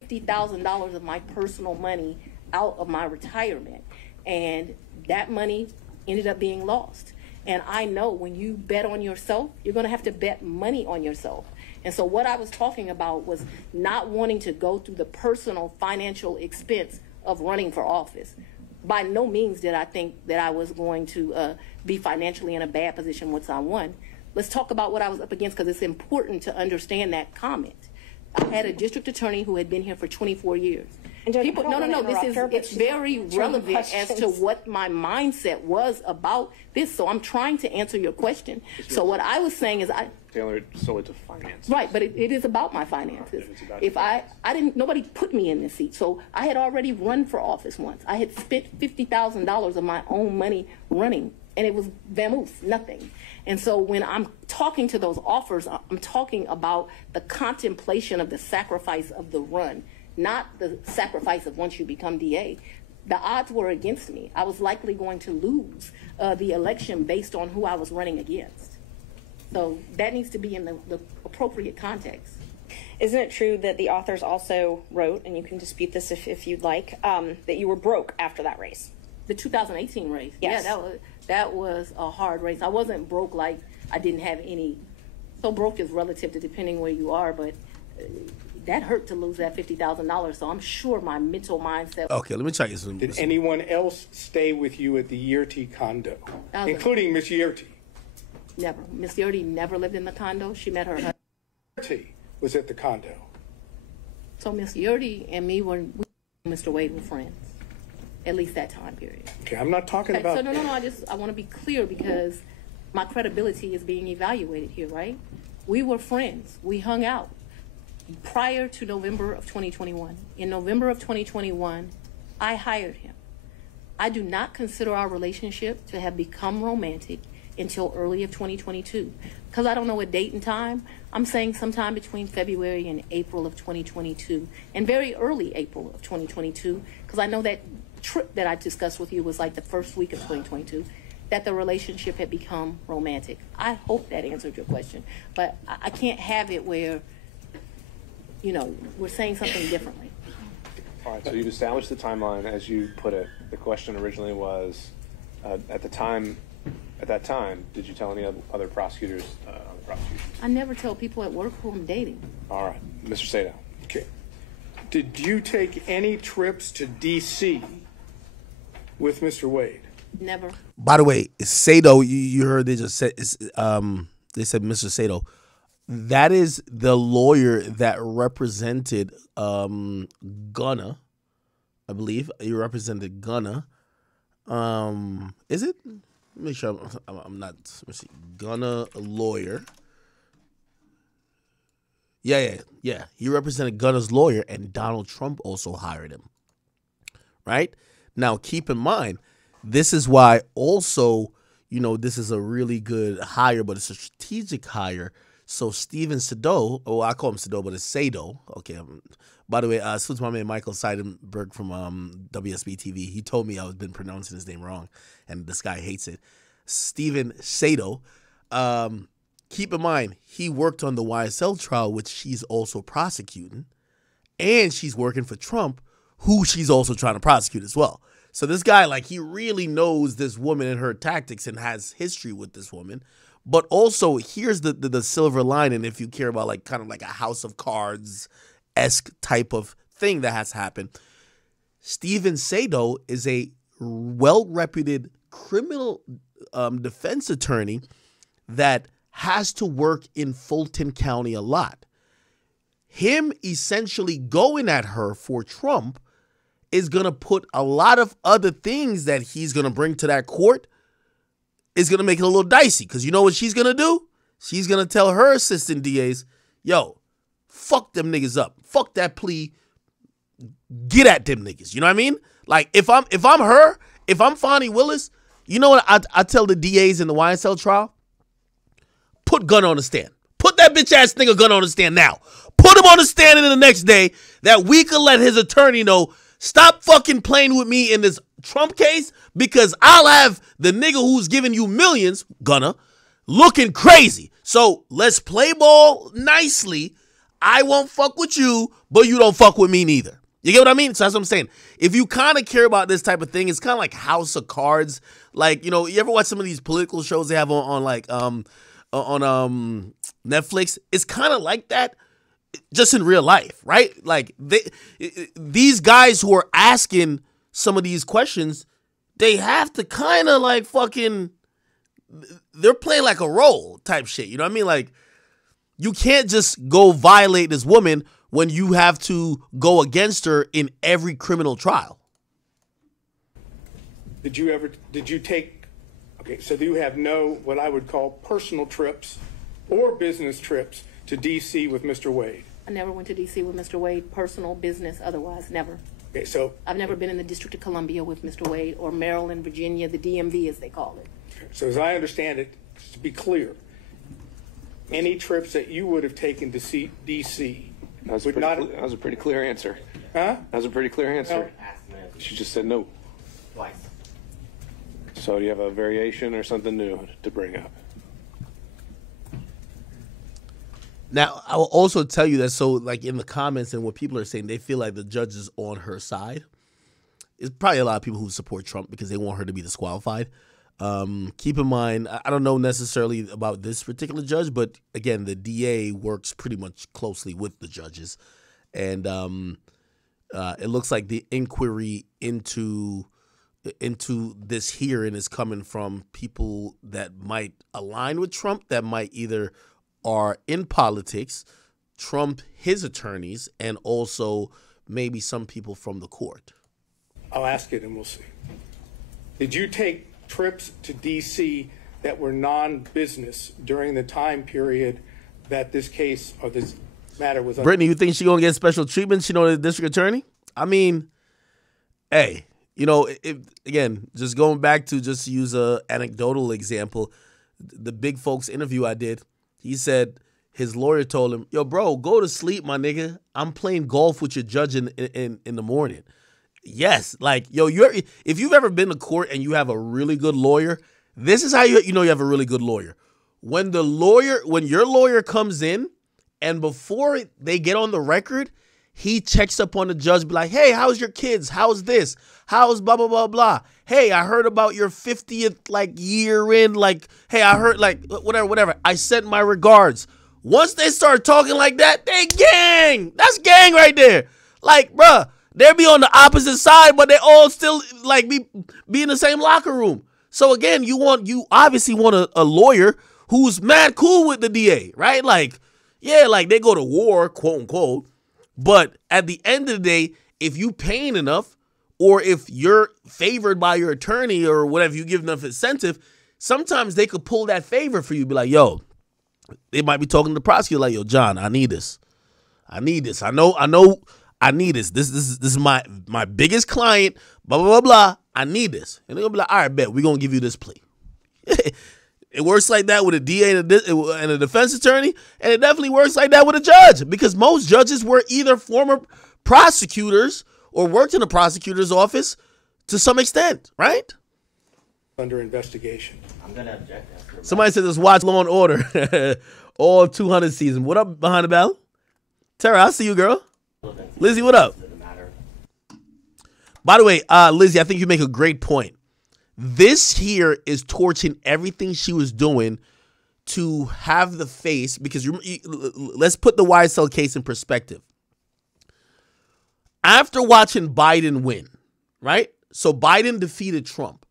$50,000 of my personal money out of my retirement, and that money ended up being lost. And I know when you bet on yourself, you're going to have to bet money on yourself. And so what I was talking about was not wanting to go through the personal financial expense of running for office. By no means did I think that I was going to be financially in a bad position once I won. Let's talk about what I was up against, because it's important to understand that comment. I had a district attorney who had been here for 24 years. People, it's very relevant as to what my mindset was about this. So I'm trying to answer your question. So what I was saying is Tailored solely to finances. Right, but it is about my finances. If I didn't, nobody put me in this seat. So I had already run for office once. I had spent $50,000 of my own money running, and it was vamoose, nothing. And so when I'm talking to those offers, I'm talking about the contemplation of the sacrifice of the run, not the sacrifice of once you become DA. The odds were against me. I was likely going to lose the election based on who I was running against. So that needs to be in the appropriate context. Isn't it true that the authors also wrote, and you can dispute this if you'd like, that you were broke after that race? The 2018 race. Yes. Yeah, that was a hard race. I wasn't broke like I didn't have any. So broke is relative to depending where you are, but that hurt to lose that $50,000. So I'm sure my mental mindset. Okay, let me tell you something. Did anyone else stay with you at the Yurty condo, including Miss Yurty? Never. Miss Yurty never lived in the condo. She met her husband. Yurty was at the condo. So Miss Yurty and me Mr. Wade were friends, at least that time period. Okay, I'm not talking about. So no. I want to be clear because my credibility is being evaluated here, right? We were friends. We hung out prior to November of 2021. In November of 2021, I hired him. I do not consider our relationship to have become romantic until early of 2022. Because I don't know a date and time, I'm saying sometime between February and April of 2022, and very early April of 2022, because I know that trip that I discussed with you was like the first week of 2022, that the relationship had become romantic. I hope that answered your question, but I can't have it where, you know, we're saying something differently. All right, so you've established the timeline as you put it. The question originally was, at that time, did you tell any other prosecutors on the prosecution? I never tell people at work who I'm dating. All right, Mr. Sato. Okay. Did you take any trips to D.C. with Mr. Wade? Never. By the way, Sato, you heard they just said they said Mr. Sato. That is the lawyer that represented Gunna, I believe. He represented Gunna. Is it? Make sure I'm not. Let me see. Gunna, a lawyer. Yeah. He represented Gunna's lawyer, and Donald Trump also hired him. Right? Now, keep in mind, this is why also, you know, this is a really good hire, but it's a strategic hire. So Steven Sado, I call him Sado, but it's Sado. Okay. By the way, this was my man Michael Seidenberg from WSB TV. He told me I've been pronouncing his name wrong, and this guy hates it. Steven Sado. Keep in mind, he worked on the YSL trial, which she's also prosecuting, and she's working for Trump, who she's also trying to prosecute as well. So this guy, like, he really knows this woman and her tactics and has history with this woman. But also, here's the silver lining, if you care about, like, kind of like a House of Cards-esque type of thing that has happened. Steven Sado is a well-reputed criminal defense attorney that has to work in Fulton County a lot. Him essentially going at her for Trump is going to put a lot of other things that he's going to bring to that court is going to make it a little dicey. Because you know what she's going to do? She's going to tell her assistant DAs, yo, fuck them niggas up. Fuck that plea. Get at them niggas. You know what I mean? Like, if I'm her, if I'm Fani Willis, you know what I tell the DAs in the YSL trial? Put Gunna on the stand. Put that bitch ass nigga Gunna on the stand now. Put him on the stand in the next day that we could let his attorney know, stop fucking playing with me in this Trump case, because I'll have the nigga who's giving you millions, Gunna, looking crazy. So let's play ball nicely. I won't fuck with you, but you don't fuck with me neither. You get what I mean? So that's what I'm saying. If you kind of care about this type of thing, it's kind of like House of Cards. Like, you know, you ever watch some of these political shows they have on Netflix? It's kind of like that, just in real life, right? Like, these guys who are asking some of these questions, they have to kind of like fucking, they're playing like a role type shit. You know what I mean? Like, you can't just go violate this woman when you have to go against her in every criminal trial. Did you take, okay, so you have no, what I would call personal trips or business trips to D.C. with Mr. Wade? I never went to D.C. with Mr. Wade, personal, business, otherwise, never. Okay, so I've never been in the District of Columbia with Mr. Wade, or Maryland, Virginia, the DMV as they call it. So as I understand it, just to be clear, any trips that you would have taken to see D.C. That was a pretty clear answer. Huh? That was a pretty clear answer. No. She just said no. Twice. So do you have a variation or something new to bring up? Now, I will also tell you that, so like in the comments and what people are saying, they feel like the judge is on her side. It's probably a lot of people who support Trump because they want her to be disqualified. Keep in mind, I don't know necessarily about this particular judge, but again, the DA works pretty much closely with the judges. And it looks like the inquiry into this hearing is coming from people that might align with Trump, that might either are in politics, Trump, his attorneys, and also maybe some people from the court. I'll ask it and we'll see. Did you take trips to D.C. that were non-business during the time period that this case or this matter was under? Brittany, you think she's going to get special treatment? She know the district attorney? I mean, hey, you know, again, just going back to just use a anecdotal example, the big folks interview I did. He said his lawyer told him, "Yo, bro, go to sleep, my nigga. I'm playing golf with your judge in the morning." Yes, like, yo, if you've ever been to court and you have a really good lawyer, this is how you know you have a really good lawyer. When your lawyer comes in, and before they get on the record, he checks up on the judge, be like, "Hey, how's your kids? How's this? How's blah, blah, blah, blah. Hey, I heard about your 50th, like, year in, like, hey, I heard, like, whatever. I sent my regards." Once they start talking like that, they gang. That's gang right there. Like, bruh, they'll be on the opposite side, but they all still, like, be in the same locker room. So, again, you obviously want a lawyer who's mad cool with the DA, right? Like, yeah, like, they go to war, quote, unquote. But at the end of the day, if you paying enough, or if you're favored by your attorney or whatever, you give enough incentive, sometimes they could pull that favor for you. Be like, yo, they might be talking to the prosecutor like, "Yo, John, I need this. I need this. I know I need this. This is my biggest client, blah, blah, blah, blah. I need this." And they're going to be like, "All right, bet. We're going to give you this plea." It works like that with a DA and a defense attorney, and it definitely works like that with a judge, because most judges were either former prosecutors or worked in a prosecutor's office to some extent, right? Under investigation. I'm going to object. Somebody said just watch Law and Order all 200 season. What up behind the bell? Tara, I see you, girl. Lizzie, what up? By the way, Lizzie, I think you make a great point. This here is torching everything she was doing to have the face, because let's put the YSL case in perspective. After watching Biden win, right? So Biden defeated Trump.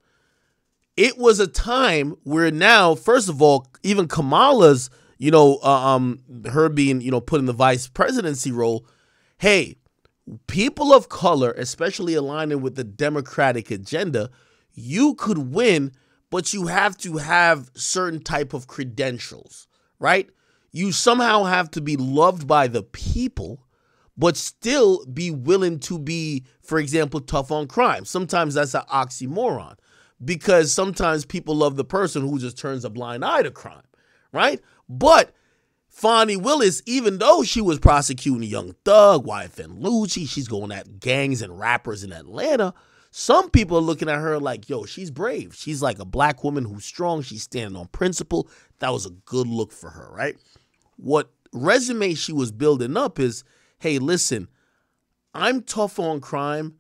It was a time where now, first of all, even Kamala's, her being, put in the vice presidency role. Hey, people of color, especially aligning with the Democratic agenda, you could win, but you have to have certain type of credentials, right? You somehow have to be loved by the people, but still be willing to be, for example, tough on crime. Sometimes that's an oxymoron, because sometimes people love the person who just turns a blind eye to crime, right? But Fani Willis, even though she was prosecuting Young Thug, YFN Lucci, she's going at gangs and rappers in Atlanta, some people are looking at her like, yo, she's brave. She's like a black woman who's strong. She's standing on principle. That was a good look for her, right? What resume she was building up is, hey, listen, I'm tough on crime.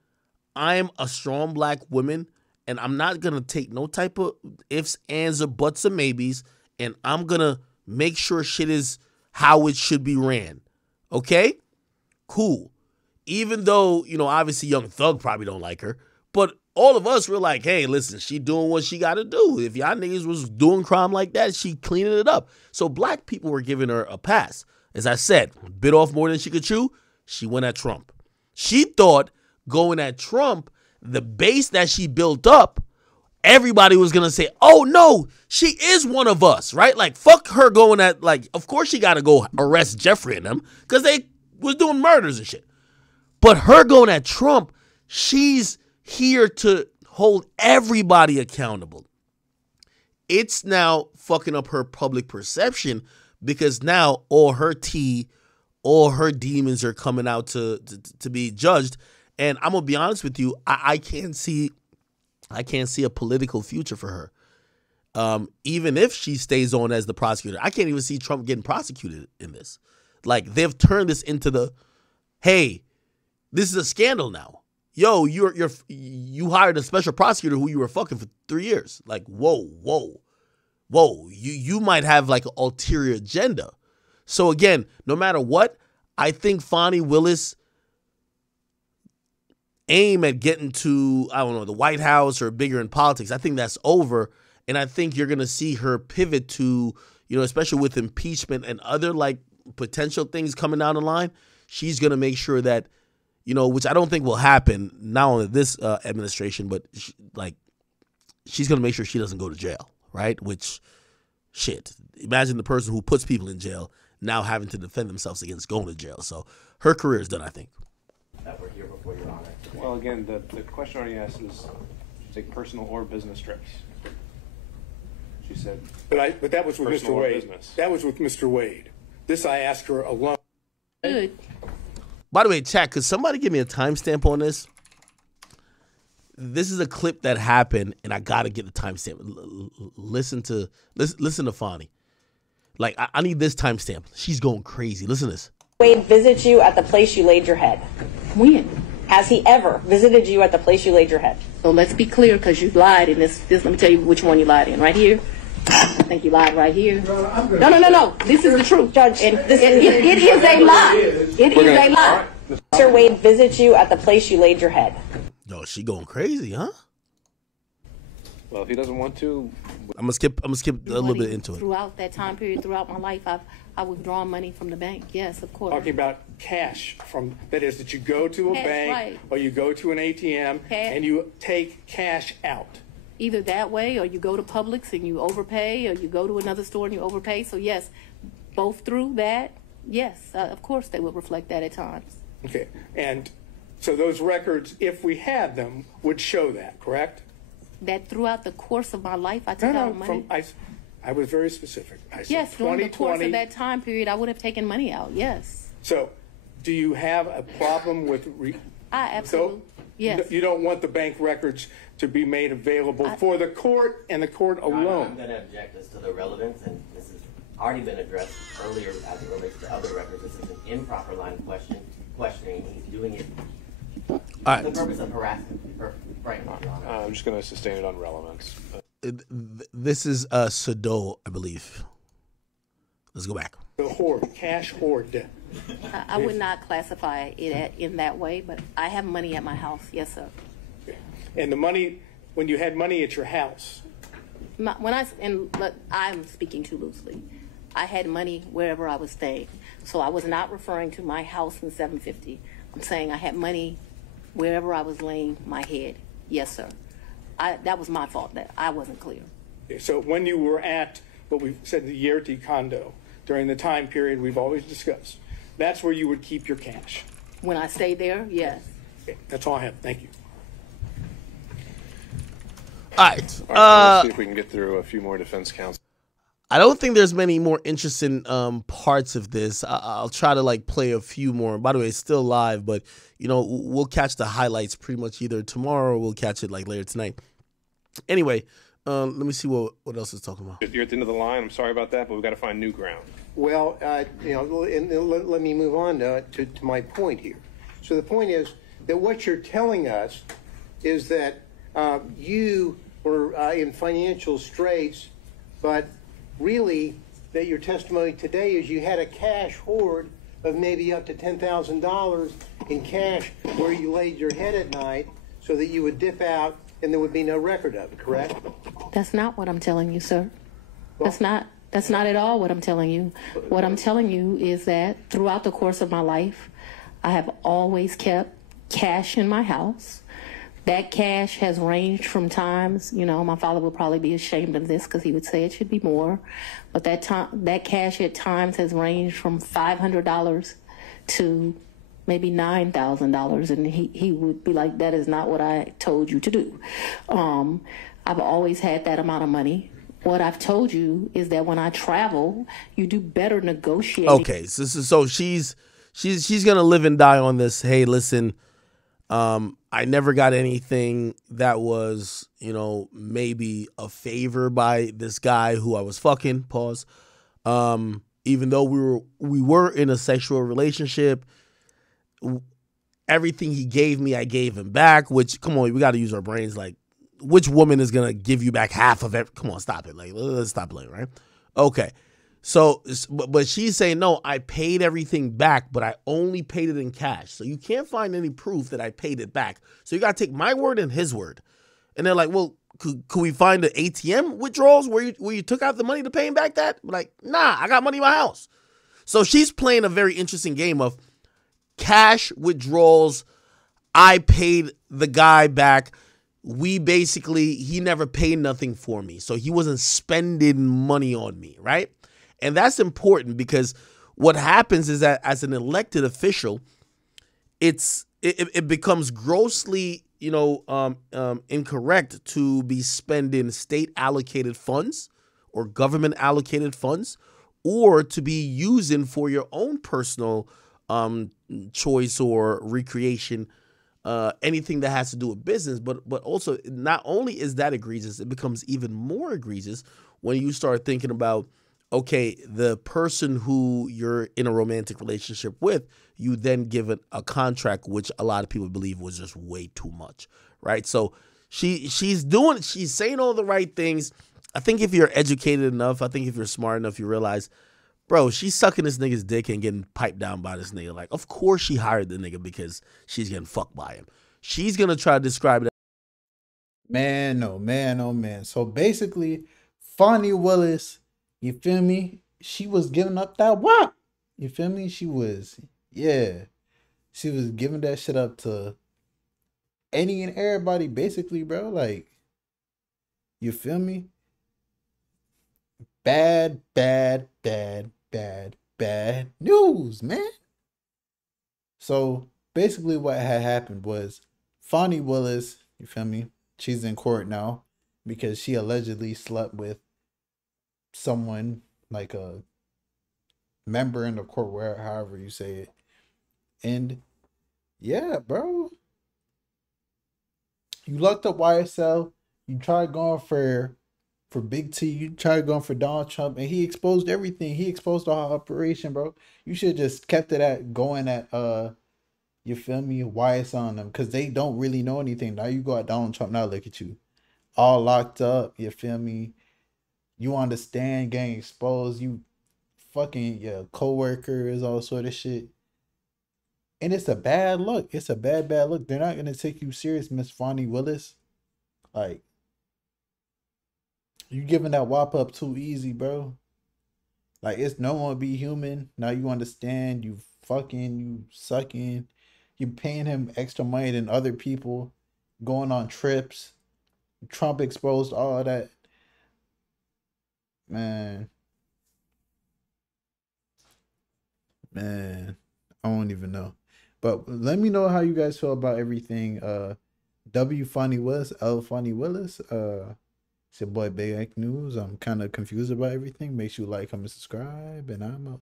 I'm a strong black woman, and I'm not going to take no type of ifs, ands, or buts, or maybes, and I'm going to make sure shit is how it should be ran. Okay? Cool. Even though, obviously Young Thug probably don't like her, but all of us were like, hey, listen, she doing what she got to do. If y'all niggas was doing crime like that, she cleaning it up. So black people were giving her a pass. As I said, bit off more than she could chew. She went at Trump. She thought going at Trump, the base that she built up, everybody was going to say, oh, no, she is one of us, right? Like, fuck her going at, like, of course she got to go arrest Jeffrey and them because they was doing murders and shit. But her going at Trump, she's here to hold everybody accountable. It's now fucking up her public perception, because now all her tea, all her demons are coming out to be judged. And I'm gonna be honest with you, I can't see a political future for her. Even if she stays on as the prosecutor, I can't even see Trump getting prosecuted in this. Like, they've turned this into hey, this is a scandal now. Yo, you hired a special prosecutor who you were fucking for 3 years. Like, whoa. You might have like an ulterior agenda. So again, no matter what, I think Fani Willis aim at getting to, I don't know, the White House or bigger in politics, I think that's over. And I think you're going to see her pivot to, especially with impeachment and other like potential things coming down the line, she's going to make sure that, which I don't think will happen, not only this administration, but she's going to make sure she doesn't go to jail, right? Which, shit, imagine the person who puts people in jail now having to defend themselves against going to jail. So her career is done, I think. We're here before Your Honor. Well, again, the question already asked is, take personal or business trips. She said, But that was with Mr. Personal or Wade. business? That was with Mr. Wade. This I asked her alone. Good. By the way, chat, could somebody give me a timestamp on this? This is a clip that happened, and I gotta get the timestamp. Listen to Fani. Like, I need this timestamp. She's going crazy. Listen to this. Wade visit you at the place you laid your head? When? Has he ever visited you at the place you laid your head? So let's be clear, because you lied in this. Let me tell you which one you lied in. Right here. I think you lied right here. No. This is the truth, Judge. And it is a lie. It is a lie. Mr. Wade visit you at the place you laid your head? Yo, she going crazy, huh? well, if he doesn't want to, I'm gonna skip a little bit into it. Throughout that time period, throughout my life, I've withdrawn money from the bank. Yes, of course. Talking about cash from, that is that you go to a Cash, bank right. or you go to an ATM and you take cash out. Either that way, or you go to Publix and you overpay, or you go to another store and you overpay. So yes, both through that, yes, of course they would reflect that at times. Okay, and so those records, if we had them, would show that, correct? That throughout the course of my life, I took out money. I was very specific. I said Yes, during the course 2020. of that time period, I would have taken money out. Yes, So, do you have a problem with? I absolutely. Yes. You don't want the bank records to be made available for the court and the court I'm alone. going to object as to the relevance, and this has already been addressed earlier as it relates to other records. This is an improper line of questioning. He's doing it for the purpose of harassment. Frankly, Your Honor. I'm just going to sustain it on relevance. This is Sado, I believe. Let's go back. The hoard, cash hoard. I would not classify it in that way, but I have money at my house. Yes, sir. And the money, when you had money at your house, I'm speaking too loosely. I had money wherever I was staying, so I was not referring to my house in 750. I'm saying I had money wherever I was laying my head. Yes, sir. That was my fault that I wasn't clear. so when you were at what we said the Yerti condo during the time period we've always discussed, that's where you would keep your cash. When I stayed there, yes. Okay, that's all I have. Thank you. All right. Let's see if we can get through a few more defense counsel. I don't think there's many more interesting parts of this. I'll try to like play a few more. By the way, it's still live, but you know we'll catch the highlights pretty much either tomorrow or we'll catch it like later tonight. Anyway, let me see what else is talking about. You're at the end of the line. I'm sorry about that, but we've got to find new ground. Well, let me move on to my point here. So the point is that what you're telling us is that you were in financial straits, but really that your testimony today is you had a cash hoard of maybe up to $10,000 in cash where you laid your head at night so that you would dip out and there would be no record of it, correct? That's not what I'm telling you, sir. That's not at all what I'm telling you. What I'm telling you is that throughout the course of my life, I have always kept cash in my house. That cash has ranged from times, my father would probably be ashamed of this because he would say it should be more. But that cash at times has ranged from $500 to maybe $9,000. And he would be like, that is not what I told you to do. I've always had that amount of money. What I've told you is that when I travel, you do better negotiating. Okay, so she's gonna live and die on this. Hey, listen, I never got anything that was, maybe a favor by this guy who I was fucking. Pause. Even though we were in a sexual relationship, everything he gave me, I gave him back. Which, come on, we got to use our brains. Like, which woman is gonna give you back half of it? Come on, stop it. Like, let's stop playing, right? Okay. So, but she's saying, no, I paid everything back, but I only paid it in cash. So you can't find any proof that I paid it back. So you got to take my word and his word. And they're like, well, could we find the ATM withdrawals where you took out the money to pay him back that? I'm like, nah, I got money in my house. So she's playing a very interesting game of cash withdrawals. I paid the guy back. He never paid nothing for me. So he wasn't spending money on me, right? And that's important because what happens is that as an elected official, it becomes grossly, incorrect to be spending state allocated funds or government allocated funds, or to be using for your own personal choice or recreation, anything that has to do with business. But also, not only is that egregious, it becomes even more egregious when you start thinking about, okay, the person who you're in a romantic relationship with, you then give it a contract, which a lot of people believe was just way too much, right? So she's saying all the right things. I think if you're educated enough, I think if you're smart enough, you realize, bro, she's sucking this nigga's dick and getting piped down by this nigga. Like, of course she hired the nigga because she's getting fucked by him. She's gonna try to describe it. Man, oh man, oh man. So basically, Fani Willis, you feel me? She was giving up that WAP. You feel me? She was giving that shit up to any and everybody, basically, bro. Like, you feel me? Bad news, man. So basically what had happened was Fani Willis, you feel me? She's in court now because she allegedly slept with someone, like a member in the court, where however you say it. And yeah, bro. You locked up YSL. You tried going for Big T. You tried going for Donald Trump, and he exposed everything. He exposed the whole operation, bro. You should have just kept it at going at you feel me, YSL on them, because they don't really know anything. Now you go at Donald Trump, now look at you. All locked up, you feel me? You understand, getting exposed, you fucking your co-workers, all sort of shit. And it's a bad look. It's a bad look. They're not gonna take you serious, Miss Fani Willis. Like, you giving that WAP up too easy, bro. Like, it's no one be human. Now you understand, you fucking, you sucking, you paying him extra money than other people, going on trips. Trump exposed all of that. Man, I don't even know. But let me know how you guys feel about everything. W Fani Willis, L Fani Willis. It's your boy Big News. I'm kind of confused about everything. Make sure you like, comment, subscribe, and I'm out.